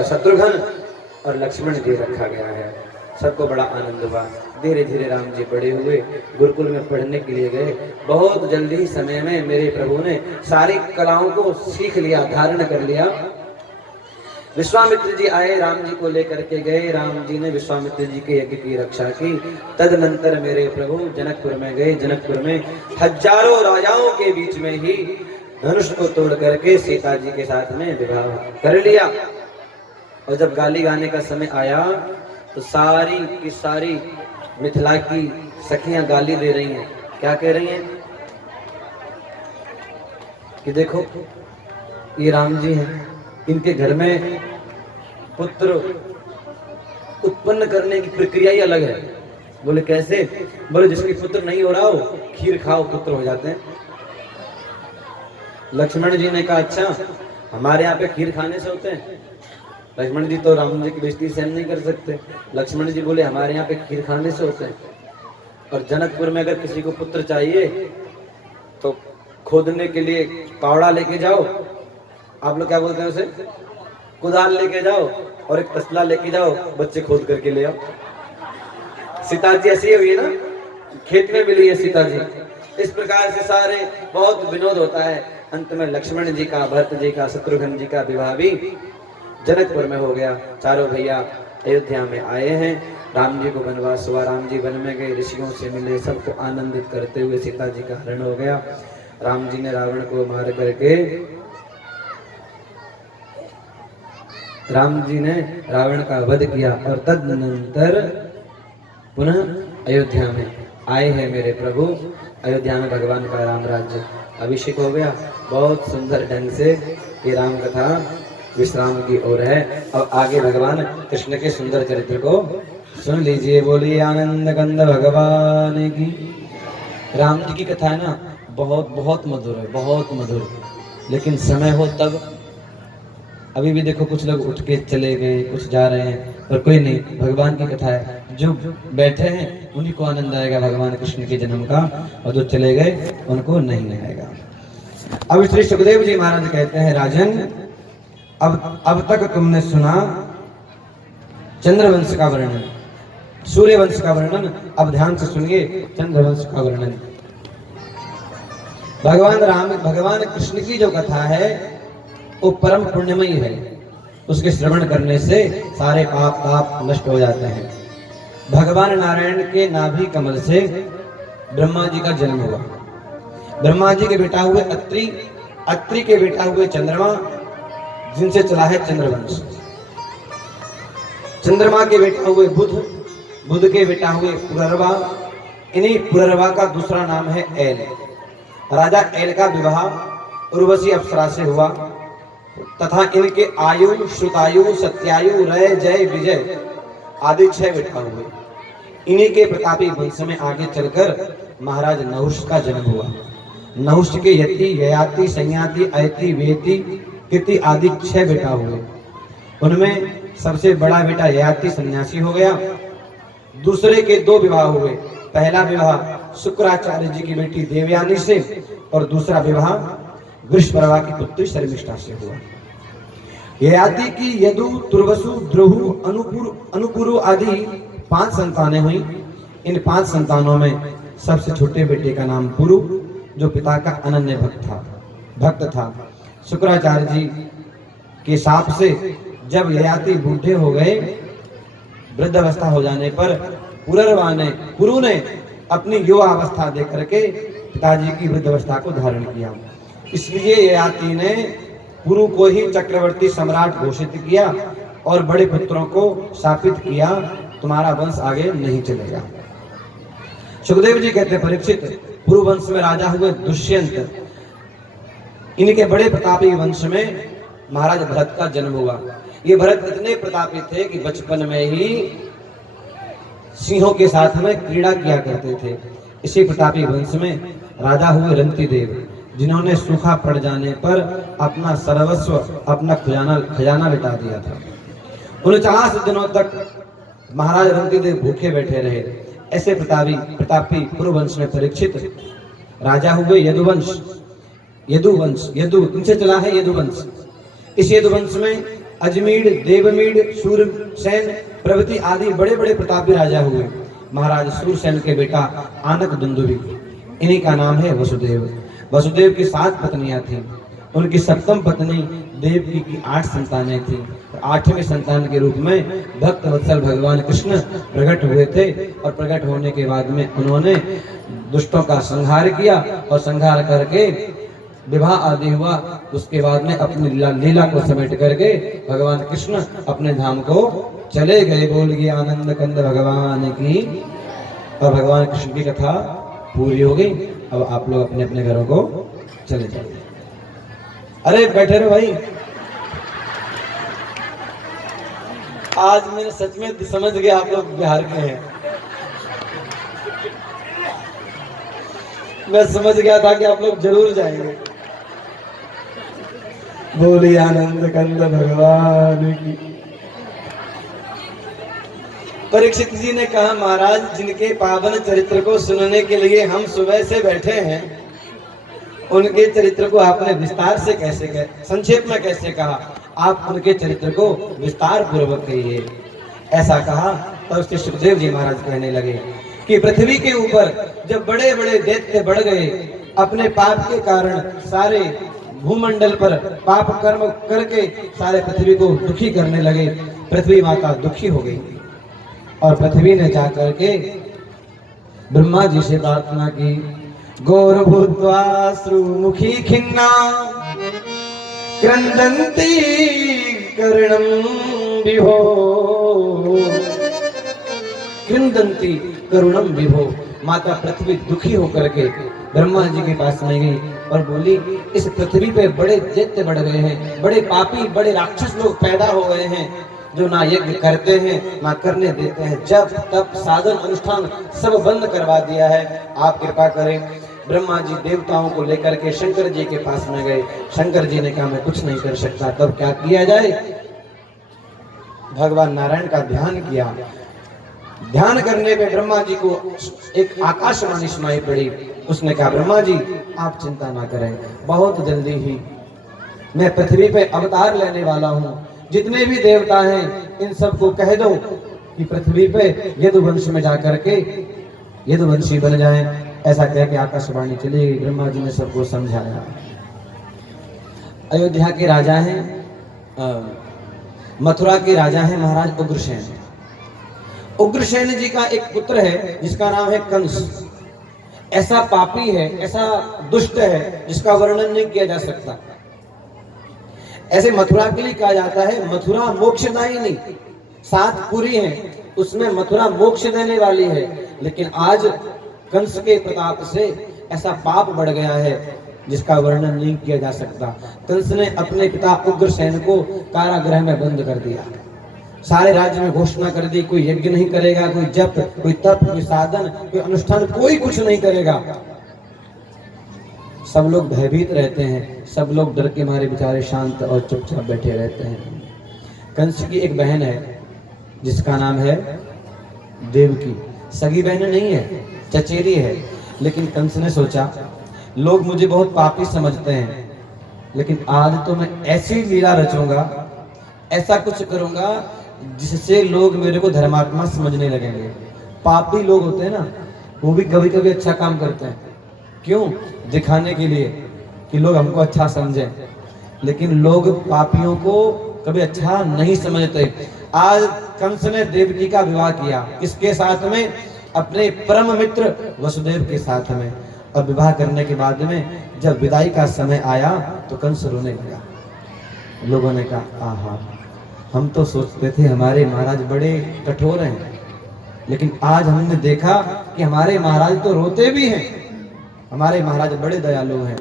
शत्रुघ्न और लक्ष्मण जी रखा गया है। सबको बड़ा आनंद हुआ। धीरे धीरे राम जी बड़े हुए, गुरुकुल में पढ़ने के लिए गए। बहुत जल्दी समय में मेरे प्रभु ने सारी कलाओं को सीख लिया, धारण कर लिया। विश्वामित्र जी आए, राम जी को लेकर के गए। राम जी ने विश्वामित्र जी के यज्ञ की रक्षा की। तदनंतर मेरे प्रभु जनकपुर में गए। जनकपुर में हजारों राजाओं के बीच में ही धनुष को तोड़ करके सीता जी के साथ में विवाह कर लिया। और जब गाली गाने का समय आया तो सारी की सारी मिथिला की सखियां गाली दे रही हैं। क्या कह रही हैं कि देखो ये राम जी हैं, इनके घर में पुत्र उत्पन्न करने की प्रक्रिया ही अलग है। बोले कैसे? बोले जिसके पुत्र नहीं हो रहा हो खीर खाओ, पुत्र हो जाते हैं। लक्ष्मण जी ने कहा अच्छा, हमारे यहाँ पे खीर खाने से होते हैं? लक्ष्मण जी तो राम जी की बेइज्जती सहन नहीं कर सकते। लक्ष्मण जी बोले हमारे यहाँ पे खीर खाने से होते हैं। और जनकपुर में अगर किसी को पुत्र चाहिए तो खोदने के लिए पावड़ा लेके जाओ, आप लोग क्या बोलते हैं उसे, कुदाल लेके जाओ और एक तसला लेके जाओ, बच्चे खोद करके ले आओ। सीता जी ऐसी हुई है ना, खेत में मिली है सीता जी। इस प्रकार से सारे बहुत विनोद होता है। अंत में लक्ष्मण जी का, भरत जी का, शत्रुघ्न जी का विवाह भी जनकपुर में हो गया। चारों भैया अयोध्या में आए हैं। राम जी को वनवास हुआ, राम जी वन में गए, ऋषियों से मिले, सबको आनंदित करते हुए सीता जी का हरण हो गया। राम जी ने रावण को मार करके, राम जी ने रावण का वध किया और तदनंतर पुनः अयोध्या में आए हैं मेरे प्रभु। अयोध्या में भगवान का राम राज्य अभिषेक हो गया। बहुत सुंदर ढंग से ये राम कथा विश्राम की ओर है। अब आगे भगवान कृष्ण के सुंदर चरित्र को सुन लीजिए। बोलिए आनंद कंद भगवान की। राम जी की कथा है ना, बहुत बहुत मधुर है, बहुत मधुर। लेकिन समय हो तब, अभी भी देखो कुछ लोग उठ के चले गए, कुछ जा रहे हैं, पर कोई नहीं। भगवान की कथा है, जो बैठे हैं उन्हीं को आनंद आएगा भगवान कृष्ण के जन्म का, और जो चले गए उनको नहीं आएगा। अब श्री सुखदेव जी महाराज कहते हैं राजन, अब तक तुमने सुना चंद्रवंश का वर्णन, सूर्यवंश का वर्णन। अब ध्यान से सुनिए चंद्रवंश का वर्णन। भगवान कृष्ण की जो कथा है वो परम पुण्यमयी है। उसके श्रवण करने से सारे पाप ताप नष्ट हो जाते हैं। भगवान नारायण के नाभि कमल से ब्रह्मा जी का जन्म हुआ। ब्रह्मा जी के बेटा हुए अत्रि, अत्रि के बेटा हुए चंद्रमा, जिनसे चला है चंद्रवंश। चंद्रमा के बेटा हुए बुध, बुध के बेटा हुए पुररवा। इन्हीं पुररवा का दूसरा नाम है एल। राजा एल का विवाह उर्वशी अप्सरा से हुआ तथा इनके आयु, श्रुतायु, सत्यायु, रय, जय, विजय आदि 6 बेटा हुए। इन्हीं के प्रतापी वंश में आगे चलकर महाराज नहुष का जन्म हुआ। नहुष के यति, ययाति, संयाति, अयति, वेति, कृति आदि 6 बेटा हुए। उनमें सबसे बड़ा बेटा ययाति सन्यासी हो गया। दूसरे के 2 विवाह हुए। पहला विवाह शुक्राचार्य जी की बेटी देवयानी से और दूसरा विवाह वृषपर्वा की पुत्री शर्मिष्ठा से हुआ। ययाति की यदु, तुर्वसु, द्रुहु, अनुपुरु आदि 5 संतानें हुई। इन 5 संतानों में सबसे छोटे बेटे का नाम पुरु, जो पिता का अनन्य भक्त था। शुक्राचार्य जी के शाप से जब ययाति बूढ़े हो गए, वृद्धावस्था हो जाने पर पुरु ने अपनी युवा अवस्था दे करके पिताजी की वृद्धावस्था को धारण किया। इसलिए ययाति ने पुरु को ही चक्रवर्ती सम्राट घोषित किया और बड़े पुत्रों को शापित किया, तुम्हारा वंश आगे नहीं चलेगा। सुखदेव जी कहते हैं, परीक्षित, पुरु वंश में राजा हुए दुष्यंत, इनके बड़े प्रतापी वंश में महाराज भरत का जन्म हुआ। ये भरत इतने प्रतापी थे कि बचपन में ही सिंहों के साथ में क्रीड़ा किया करते थे। इसी प्रतापी वंश में राजा हुए रंतिदेव, जिन्होंने सूखा पड़ जाने पर अपना सर्वस्व, अपना खजाना लुटा दिया था। 49 दिनों तक महाराज रंतिदेव भूखे बैठे रहे। ऐसे प्रतापी पुरुवंश में परीक्षित राजा हुए यदुवंश, इनसे चला है यदुवंश। इस यदुवंश में अजमीर, देवमीर, सूरसेन प्रभृति आदि बड़े बड़े प्रतापी राजा हुए। महाराज सूरसेन के बेटा आनक दुंदुभी, इन्हीं का नाम है वसुदेव। वसुदेव की 7 पत्नियां थीं। उनकी 7वीं पत्नी देवकी की 8 संतानें थीं। 8वें संतान के रूप में भक्त वत्सल भगवान कृष्ण प्रकट हुए थे और प्रकट होने के बाद में उन्होंने दुष्टों का संहार किया और संहार करके विवाह आदि हुआ। उसके बाद में अपनी लीला को समेट करके भगवान कृष्ण अपने धाम को चले गए। बोल गए आनंद कंद भगवान की। और भगवान कृष्ण की कथा पूरी हो गई। अब आप लोग अपने अपने घरों को चले जाइए। अरे बैठे रहो भाई, आज मैंने सच में समझ गया आप लोग बिहार के हैं। मैं समझ गया था कि आप लोग जरूर जाएंगे। बोलिए आनंद कंद भगवान की। परीक्षित जी ने कहा, महाराज, जिनके पावन चरित्र को सुनने के लिए हम सुबह से बैठे हैं, उनके चरित्र को आपने विस्तार से कैसे संक्षेप में कैसे कहा? आप उनके चरित्र को विस्तार पूर्वक कहिए। ऐसा कहा तो उसके सुखदेव जी महाराज कहने लगे कि पृथ्वी के ऊपर जब बड़े बड़े दैत्य बढ़ गए, अपने पाप के कारण सारे भूमंडल पर पाप कर्म करके सारे पृथ्वी को दुखी करने लगे, पृथ्वी माता दुखी हो गई और पृथ्वी ने जाकर के ब्रह्मा जी से प्रार्थना की, गौर भूत्वाश्रुमुखी खिन्ना क्रंदन्ति कर्णं विभो, क्रंदन्ति करुणम विभो। माता पृथ्वी दुखी होकर के ब्रह्मा जी के पास में गई और बोली, इस पृथ्वी पे बड़े दैत्य बढ़ गए हैं, बड़े पापी, बड़े राक्षस लोग पैदा हो गए हैं, जो ना यज्ञ करते हैं ना करने देते हैं, जब तब साधन अनुष्ठान सब बंद करवा दिया है। आप कृपा करें। ब्रह्मा जी देवताओं को लेकर के शंकर जी के पास में गए। शंकर जी ने कहा, मैं कुछ नहीं कर सकता। तब क्या किया जाए? भगवान नारायण का ध्यान किया। ध्यान करने पे ब्रह्मा जी को एक आकाशवाणी सुनाई पड़ी। उसने कहा, ब्रह्मा जी आप चिंता ना करें, बहुत जल्दी ही मैं पृथ्वी पे अवतार लेने वाला हूँ। जितने भी देवता हैं इन सबको कह दो कि पृथ्वी पे यदुवंश में जाकर के यदुवंशी बन जाएं। ऐसा कह के आकाशवाणी चली गई। ब्रह्मा जी ने सबको समझाया। अयोध्या के राजा हैं, मथुरा के राजा हैं महाराज उग्रसेन। उग्रसेन जी का एक पुत्र है जिसका नाम है कंस। ऐसा पापी है, ऐसा दुष्ट है जिसका वर्णन नहीं किया जा सकता। ऐसे मथुरा के लिए कहा जाता है मथुरा मोक्षदायिनी। 7 पुरी हैं, उसमें मथुरा मोक्ष देने वाली है। लेकिन आज कंस के प्रताप से ऐसा पाप बढ़ गया है जिसका वर्णन नहीं किया जा सकता। कंस ने अपने पिता उग्रसेन को कारागृह में बंद कर दिया। सारे राज्य में घोषणा कर दी, कोई यज्ञ नहीं करेगा, कोई जप, कोई तप, कोई साधन, कोई अनुष्ठान, कोई कुछ नहीं करेगा। सब लोग भयभीत रहते हैं, सब लोग डर के मारे बेचारे शांत और चुपचाप बैठे रहते हैं। कंस की एक बहन है जिसका नाम है देवकी। सगी बहन नहीं है, चचेरी है। लेकिन कंस ने सोचा, लोग मुझे बहुत पापी समझते हैं, लेकिन आज तो मैं ऐसी लीला रचूंगा, ऐसा कुछ करूंगा जिससे लोग मेरे को धर्मात्मा समझने लगेंगे। पापी लोग होते हैं ना, वो भी कभी कभी अच्छा काम करते हैं। क्यों? दिखाने के लिए कि लोग हमको अच्छा समझें। लेकिन लोग पापियों को कभी अच्छा नहीं समझते। आज कंस ने देवकी का विवाह किया। किसके साथ में? अपने परम मित्र वसुदेव के साथ में। और विवाह करने के बाद में जब विदाई का समय आया तो कंस रोने लगा। लोगों ने कहा आहा, हम तो सोचते थे हमारे महाराज बड़े कठोर हैं, लेकिन आज हमने देखा कि हमारे महाराज तो रोते भी हैं, हमारे महाराज बड़े दयालु हैं।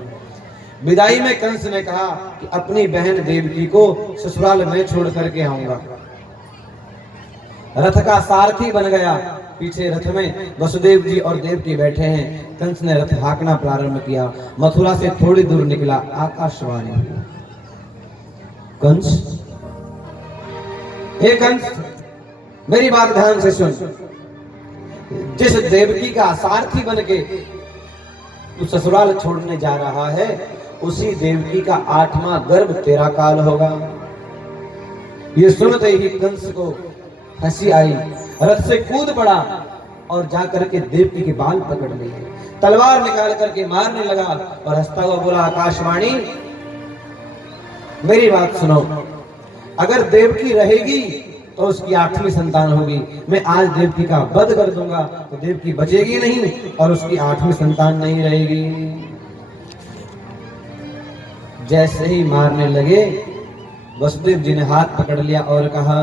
विदाई में कंस ने कहा कि अपनी बहन देवकी को ससुराल में छोड़ करके आऊंगा। रथ का सारथी बन गया। पीछे रथ में वसुदेव जी और देवकी बैठे हैं। कंस ने रथ हाँकना प्रारंभ किया। मथुरा से थोड़ी दूर निकला आकाशवाणी, कंस, हे कंस, मेरी बात ध्यान से सुन। जिस देवकी का सारथी बन के तू ससुराल छोड़ने जा रहा है, उसी देवकी का 8वां गर्भ तेरा काल होगा। ये सुनते ही कंस को हंसी आई, रथ से कूद पड़ा और जाकर के देवकी के बाल पकड़ लिए, तलवार निकाल करके मारने लगा और हंसता हुआ बोला, आकाशवाणी, मेरी बात सुनो, अगर देवकी रहेगी तो उसकी 8वीं संतान होगी। मैं आज देवकी का वध कर दूंगा तो देवकी बचेगी नहीं और उसकी 8वीं संतान नहीं रहेगी। जैसे ही मारने लगे, वसुदेव जी ने हाथ पकड़ लिया और कहा,